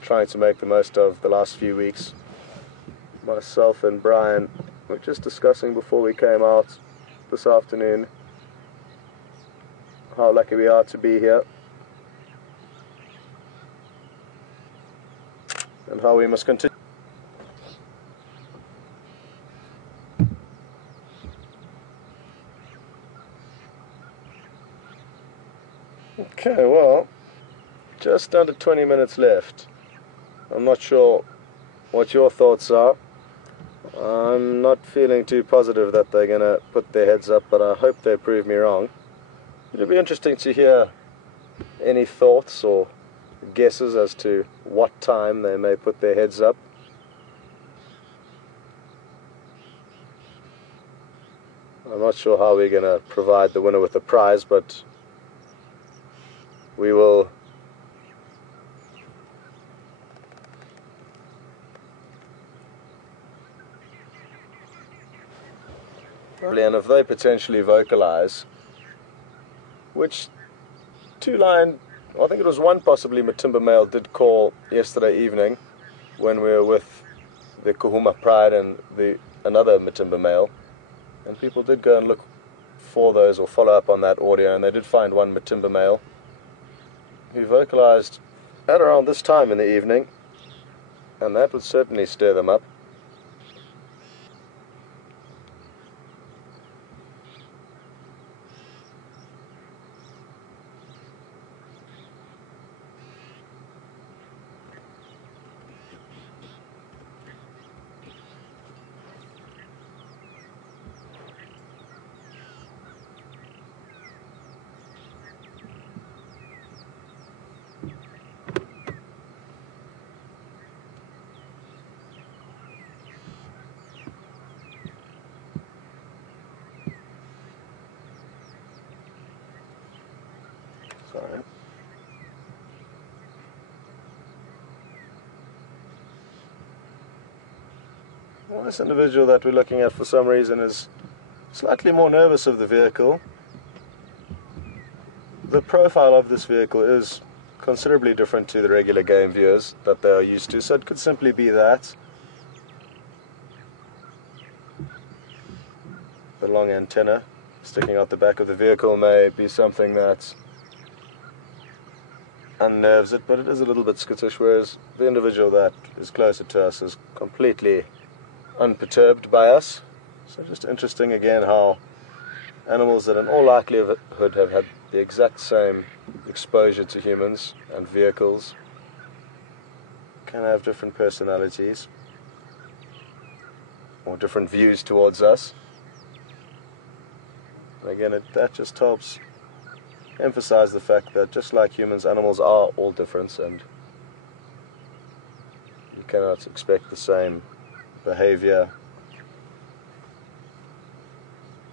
trying to make the most of the last few weeks. Myself and Brian were just discussing before we came out this afternoon how lucky we are to be here and how we must continue. Okay, well, just under 20 minutes left. I'm not sure what your thoughts are. I'm not feeling too positive that they're going to put their heads up, but I hope they prove me wrong. It'll be interesting to hear any thoughts or guesses as to what time they may put their heads up. I'm not sure how we're going to provide the winner with a prize, but we will and if they potentially vocalize, which two lion, I think it was one possibly Matimba male did call yesterday evening when we were with the Kuhuma Pride and another Matimba male, and people did go and look for those or follow up on that audio, and they did find one Matimba male who vocalized at around this time in the evening, and that would certainly stir them up. Sorry. Well, this individual that we're looking at for some reason is slightly more nervous of the vehicle. The profile of this vehicle is considerably different to the regular game viewers that they are used to, so it could simply be that. The long antenna sticking out the back of the vehicle may be something that unnerves it, but it is a little bit skittish, whereas the individual that is closer to us is completely unperturbed by us. So just interesting again how animals that in all likelihood have had the exact same exposure to humans and vehicles can have different personalities or different views towards us. And again, that just helps emphasize the fact that just like humans, animals are all different, and you cannot expect the same behavior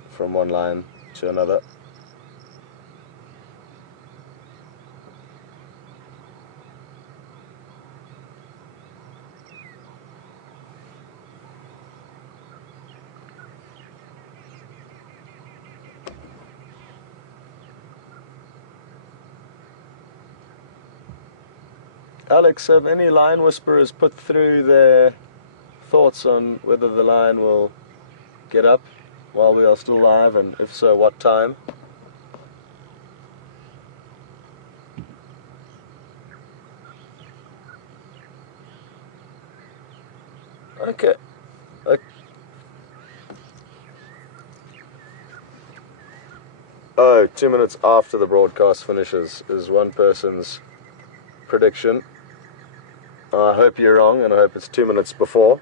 from one lion to another. Alex, have any lion whisperers put through their thoughts on whether the lion will get up while we are still live, and if so, what time? Okay. Oh, 2 minutes after the broadcast finishes is one person's prediction. I hope you're wrong, and I hope it's 2 minutes before.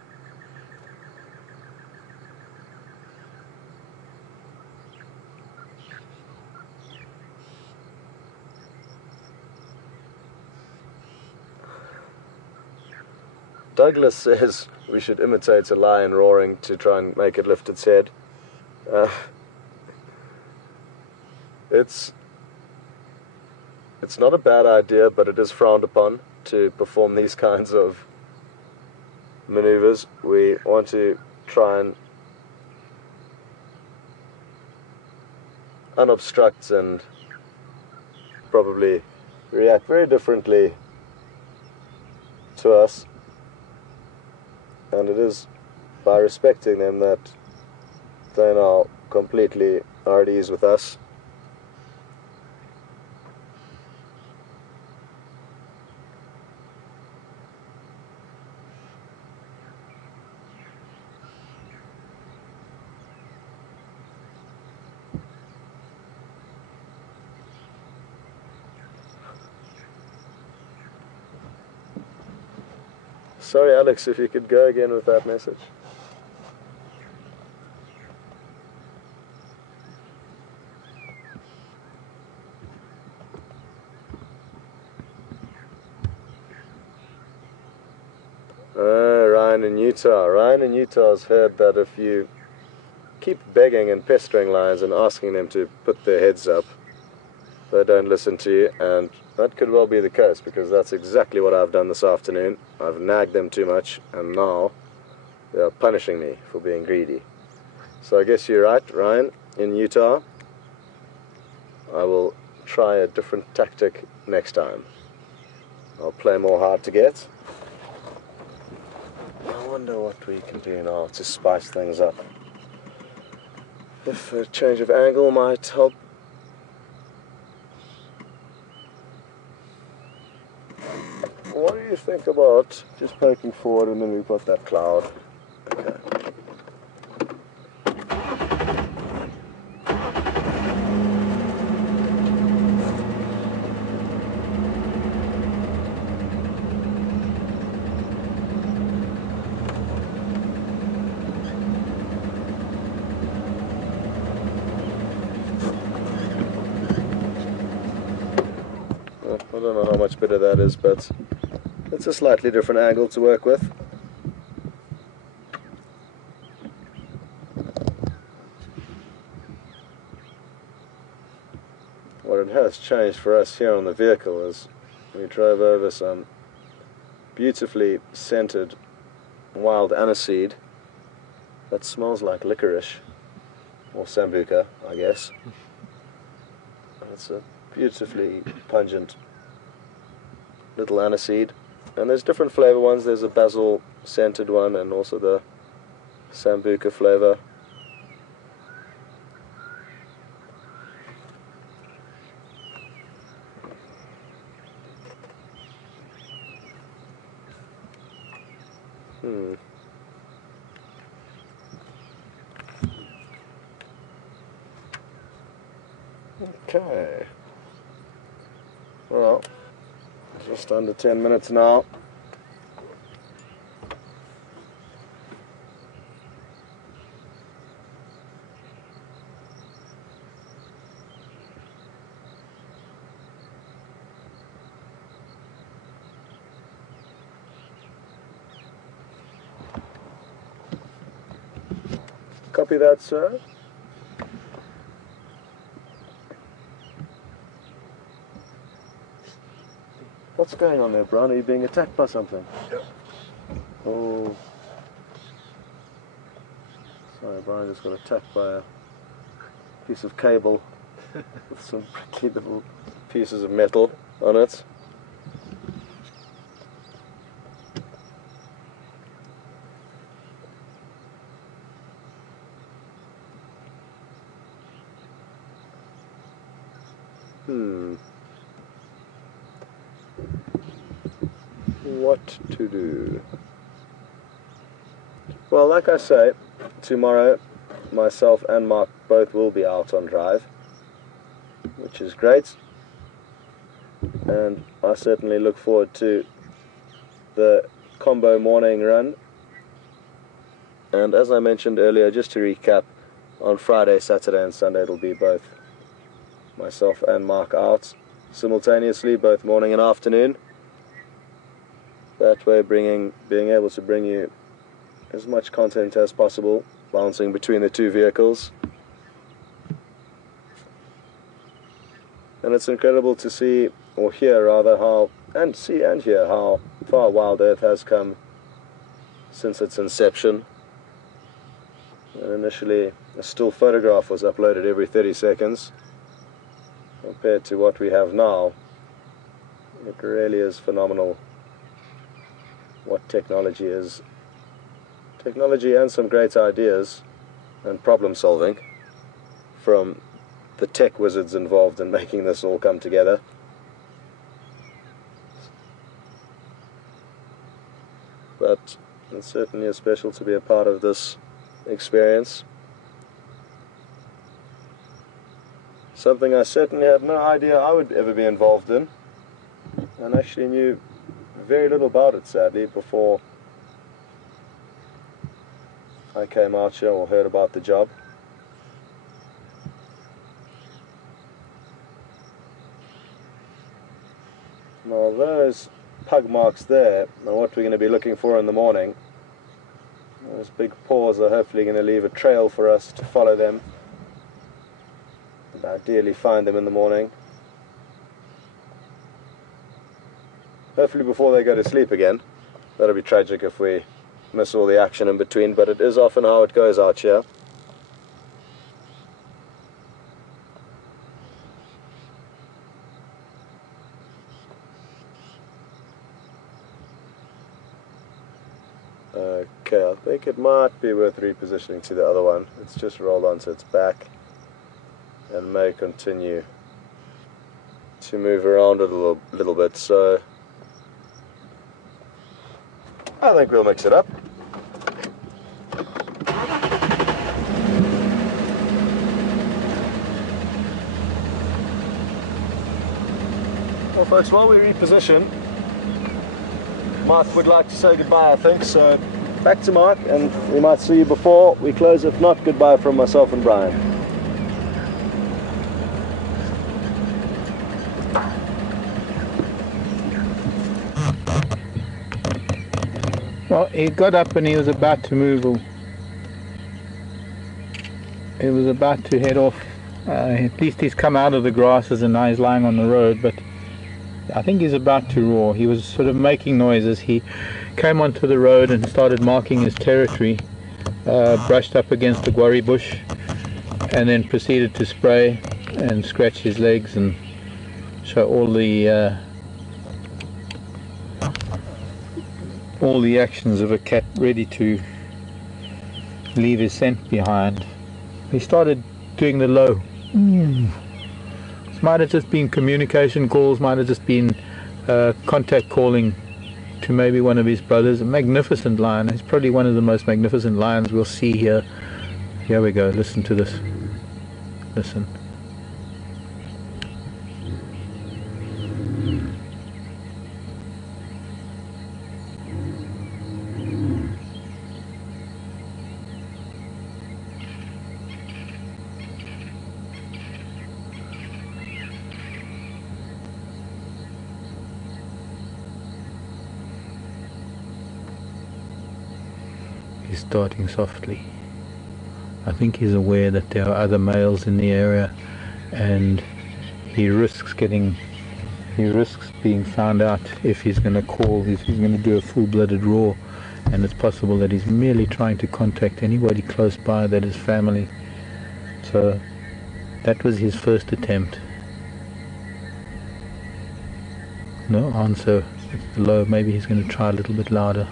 Douglas says we should imitate a lion roaring to try and make it lift its head. It's not a bad idea, but it is frowned upon to perform these kinds of maneuvers. We want to try and unobstruct and probably react very differently to us. And it is by respecting them that they now completely are at ease with us. Sorry, Alex, if you could go again with that message. Ryan in Utah. Ryan in Utah has heard that if you keep begging and pestering lions and asking them to put their heads up, they don't listen to you, and that could well be the case, because that's exactly what I've done this afternoon. I've nagged them too much, and now they are punishing me for being greedy. So I guess you're right, Ryan, in Utah. I will try a different tactic next time. I'll play more hard to get. I wonder what we can do now to spice things up. If a change of angle might help. What do you think about just poking forward and then we've got that cloud? Okay. I don't know how much better that is, but it's a slightly different angle to work with. What it has changed for us here on the vehicle is we drove over some beautifully scented wild aniseed that smells like licorice, or sambuca, I guess. And it's a beautifully pungent little aniseed. And there's different flavour ones. There's a basil scented one and also the sambuca flavour. Okay. Well, just under 10 minutes now. Copy that, sir. What's going on there, Brian? Are you being attacked by something? Yep. Oh. Sorry, Brian just got attacked by a piece of cable with some prickly little pieces of metal on it. What to do? Well, like I say, tomorrow myself and Mark both will be out on drive, which is great, and I certainly look forward to the combo morning run. And as I mentioned earlier, just to recap, on Friday, Saturday and Sunday it'll be both myself and Mark out simultaneously, both morning and afternoon. That way being able to bring you as much content as possible, bouncing between the two vehicles. And it's incredible to see, or hear rather, hear how far Wild Earth has come since its inception. And initially a still photograph was uploaded every 30 seconds. Compared to what we have now, it really is phenomenal what technology is. Technology and some great ideas and problem solving from the tech wizards involved in making this all come together. But it's certainly special to be a part of this experience. Something I certainly had no idea I would ever be involved in, and actually knew very little about it, sadly, before I came out here or heard about the job. Now those pug marks there are what we're going to be looking for in the morning. Those big paws are hopefully going to leave a trail for us to follow them and ideally find them in the morning. Hopefully before they go to sleep again. That'll be tragic if we miss all the action in between, but it is often how it goes out here. Okay, I think it might be worth repositioning to the other one. It's just rolled onto its back and may continue to move around a little bit, so I think we'll mix it up. Well folks, while we reposition, Mark would like to say goodbye, I think, so back to Mark, and we might see you before we close. If not, goodbye from myself and Brian. Well, he got up and he was about to move. He was about to head off. At least he's come out of the grasses and now he's lying on the road, but I think he's about to roar. He was sort of making noises. He came onto the road and started marking his territory, brushed up against the guarri bush, and then proceeded to spray and scratch his legs and show all the actions of a cat ready to leave his scent behind. He started doing the low. It might have just been communication calls, might have just been contact calling to maybe one of his brothers. A magnificent lion. It's probably one of the most magnificent lions we'll see here. Here we go, listen to this. Listen. He's starting softly. I think he's aware that there are other males in the area, and he risks being found out if he's going to call, if he's going to do a full-blooded roar, and it's possible that he's merely trying to contact anybody close by that is family. So that was his first attempt. No answer. It's low. Maybe he's going to try a little bit louder.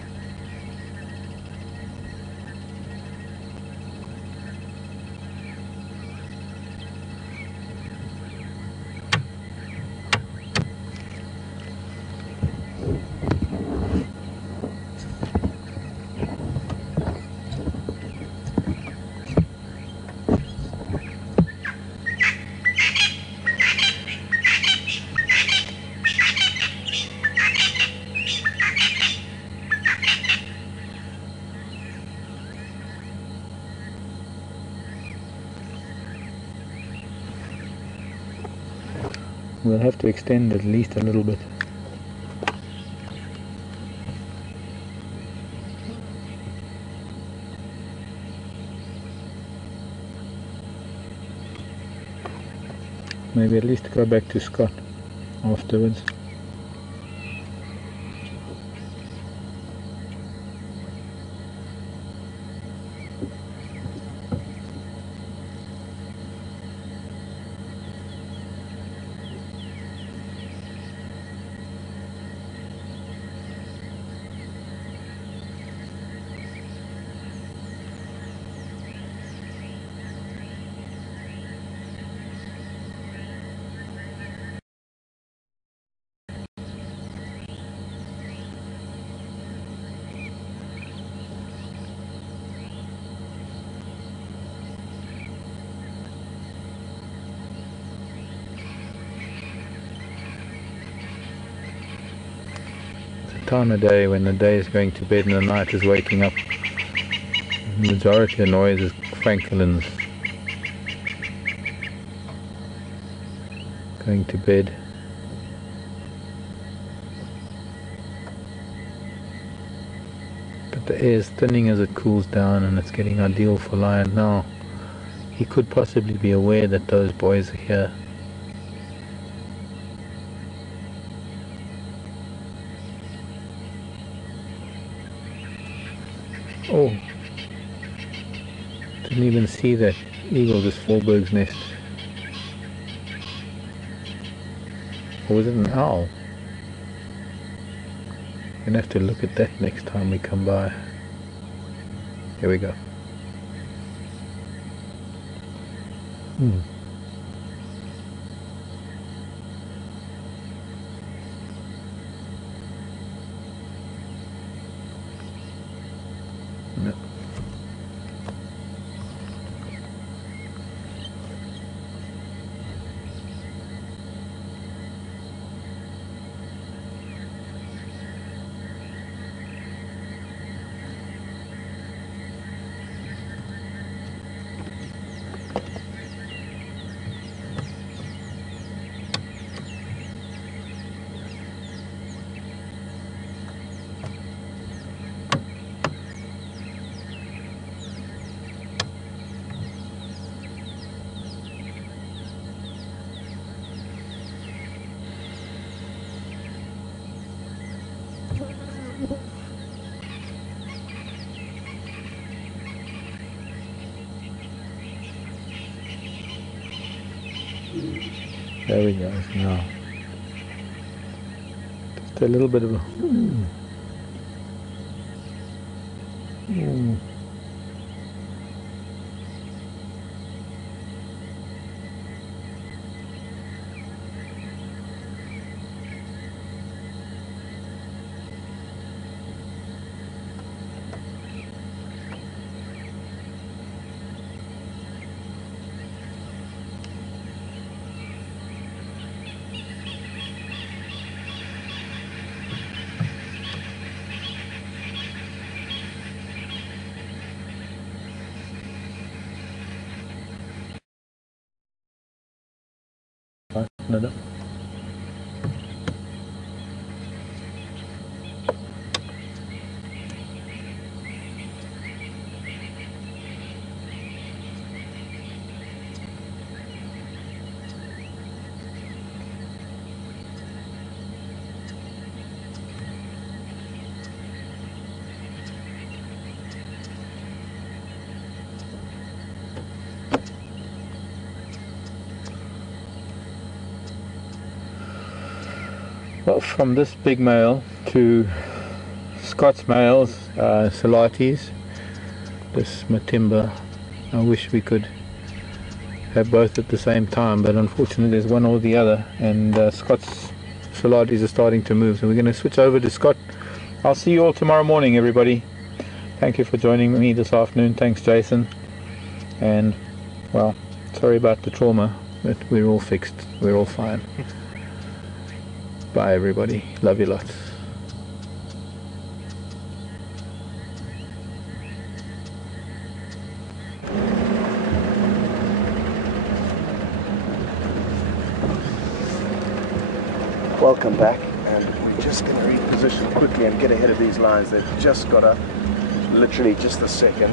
We'll have to extend at least a little bit. Maybe at least go back to Scott afterwards. Time of day when the day is going to bed and the night is waking up. The majority of the noise is francolins going to bed. But the air is thinning as it cools down, and it's getting ideal for Lion now. He could possibly be aware that those boys are here. Oh, didn't even see that eagle just fall bird's nest. Or was it an owl? Gonna have to look at that next time we come by. Here we go. No. There we go. Now, just a little bit of a. Another. Well, from this big male to Scott's males, Salatis, this Matimba, I wish we could have both at the same time, but unfortunately there's one or the other, and Scott's Salatis are starting to move, so we're going to switch over to Scott. I'll see you all tomorrow morning, everybody. Thank you for joining me this afternoon. Thanks, Jason. And, well, sorry about the trauma, but we're all fixed. We're all fine. Bye, everybody. Love you lots. Welcome back, and we're just going to reposition quickly and get ahead of these lines. They've just got up, literally just the second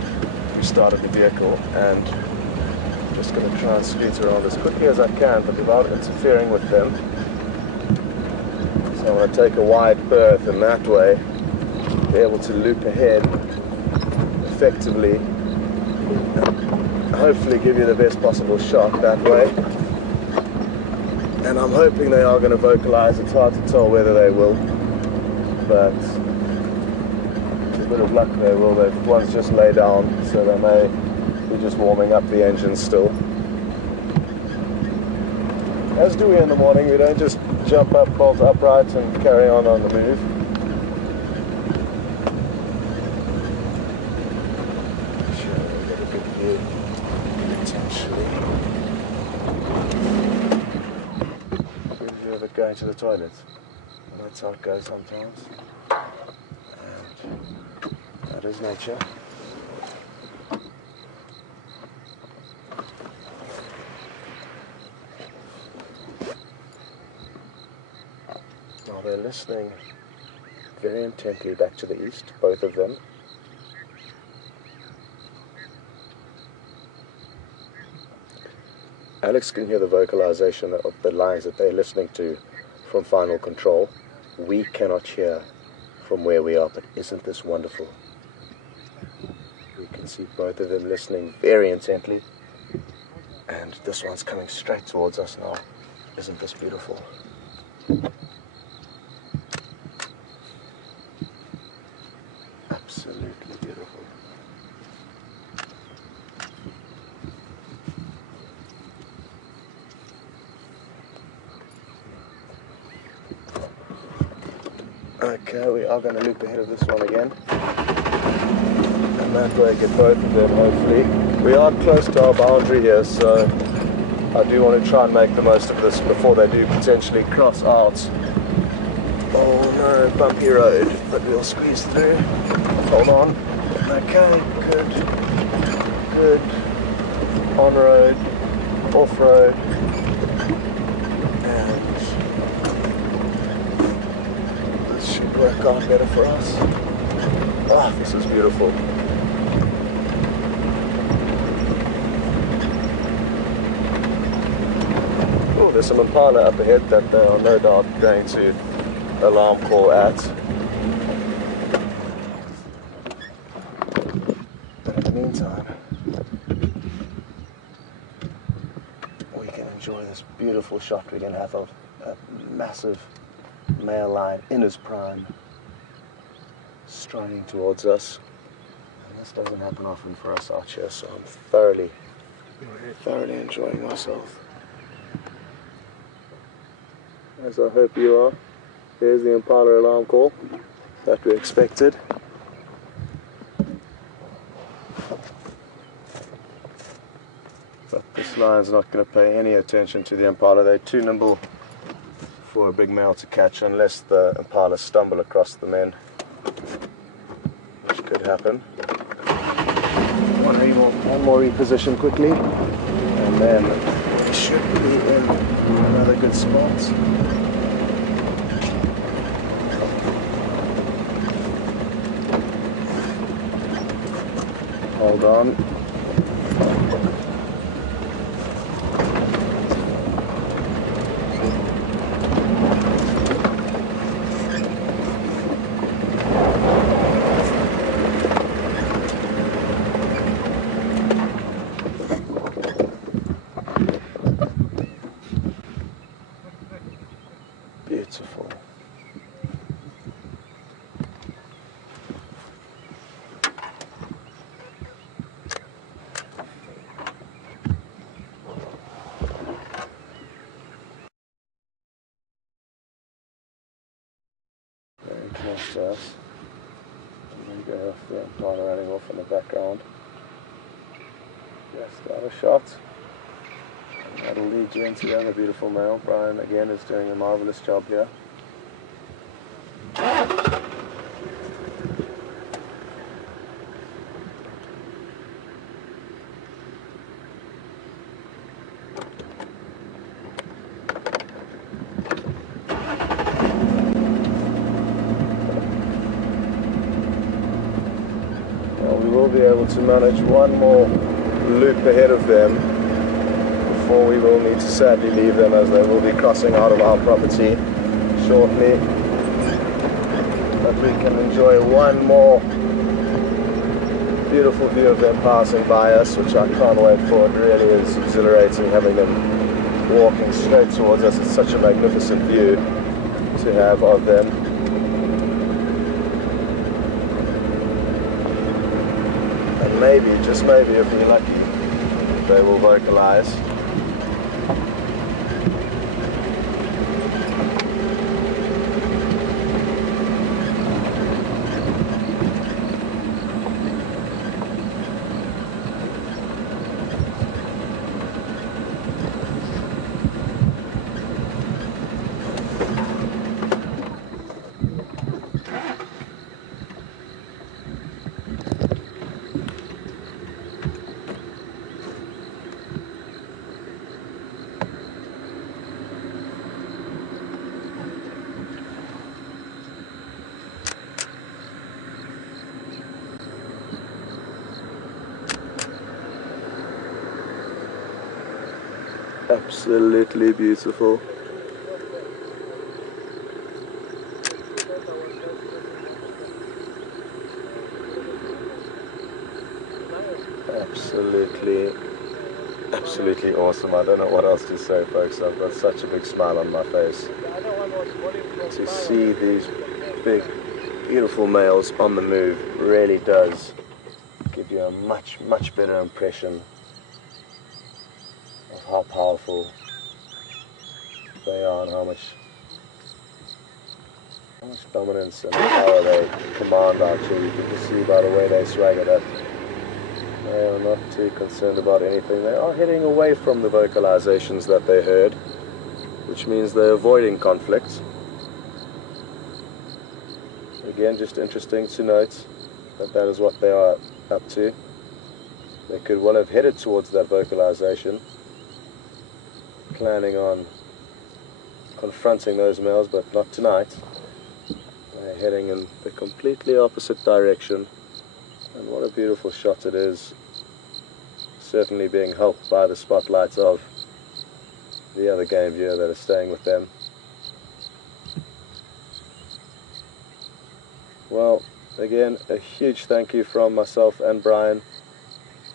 we started the vehicle, and I'm just going to try and scoot around as quickly as I can, but without interfering with them. So I'm going to take a wide berth, and that way be able to loop ahead effectively, and hopefully give you the best possible shot that way. And I'm hoping they are going to vocalize. It's hard to tell whether they will, but with a bit of luck they will. One's just lay down, so they may be just warming up the engine still. As do we in the morning. We don't just jump up, bolt upright and carry on the move. Sure, we'll get a good view, potentially. Going to the toilet. Well, that's how it goes sometimes. And that is nature. Now they're listening very intently back to the east, both of them. Alex can hear the vocalization of the lines that they're listening to from final control. We cannot hear from where we are, but isn't this wonderful? We can see both of them listening very intently, and this one's coming straight towards us now. Isn't this beautiful? Absolutely beautiful. Okay, we are going to loop ahead of this one again, and that way get both of them hopefully. We are close to our boundary here, so I do want to try and make the most of this before they do potentially cross out. Oh no, bumpy road, but we'll squeeze through. Hold on. Okay, good. Good. On road, off road. Work out better for us. Ah, this is beautiful. Oh, there's some impala up ahead that they are no doubt going to alarm call at. But in the meantime, we can enjoy this beautiful shot we're going to have of a massive male lion in his prime striding towards us, and this doesn't happen often for us out here, so I'm thoroughly enjoying myself, as I hope you are. There's the impala alarm call that we expected. But this lion's not going to pay any attention to the impala. They're too nimble for a big male to catch, unless the impala stumble across the men, which could happen. One more reposition quickly, and then we should be in another good spot. Hold on. Beautiful. Very close to us. And then go off the impala running off in the background. Just got a shot. And that'll lead you into the other beautiful male. Brian again is doing a marvelous job here. we will be able to manage one more loop ahead of them before we will need to sadly leave them, as they will be crossing out of our property shortly. But we can enjoy one more beautiful view of them passing by us, which I can't wait for. It really is exhilarating having them walking straight towards us. It's such a magnificent view to have of them. And maybe, just maybe, if we're lucky, they will vocalize. Absolutely beautiful. Absolutely awesome. I don't know what else to say, folks. I've got such a big smile on my face to see these big, beautiful males on the move. Really does give you a much better impression of how powerful they are and how much dominance and power they command out here. You can see by the way they swagger that they are not too concerned about anything. They are heading away from the vocalizations that they heard, which means they're avoiding conflict. Again, just interesting to note that that is what they are up to. They could well have headed towards that vocalization, planning on confronting those males, but not tonight. They're heading in the completely opposite direction, and what a beautiful shot it is, certainly being helped by the spotlights of the other game viewer that is staying with them. Well, again, a huge thank you from myself and Brian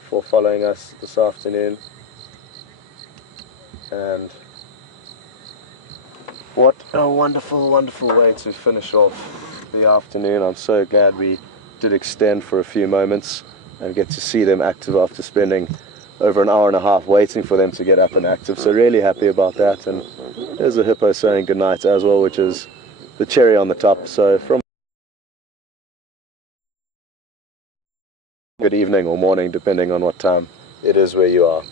for following us this afternoon. And what a wonderful way to finish off the afternoon. I'm so glad we did extend for a few moments and get to see them active after spending over an hour and a half waiting for them to get up and active. So really happy about that. And there's a hippo saying goodnight as well, which is the cherry on the top. So from good evening or morning, depending on what time it is where you are.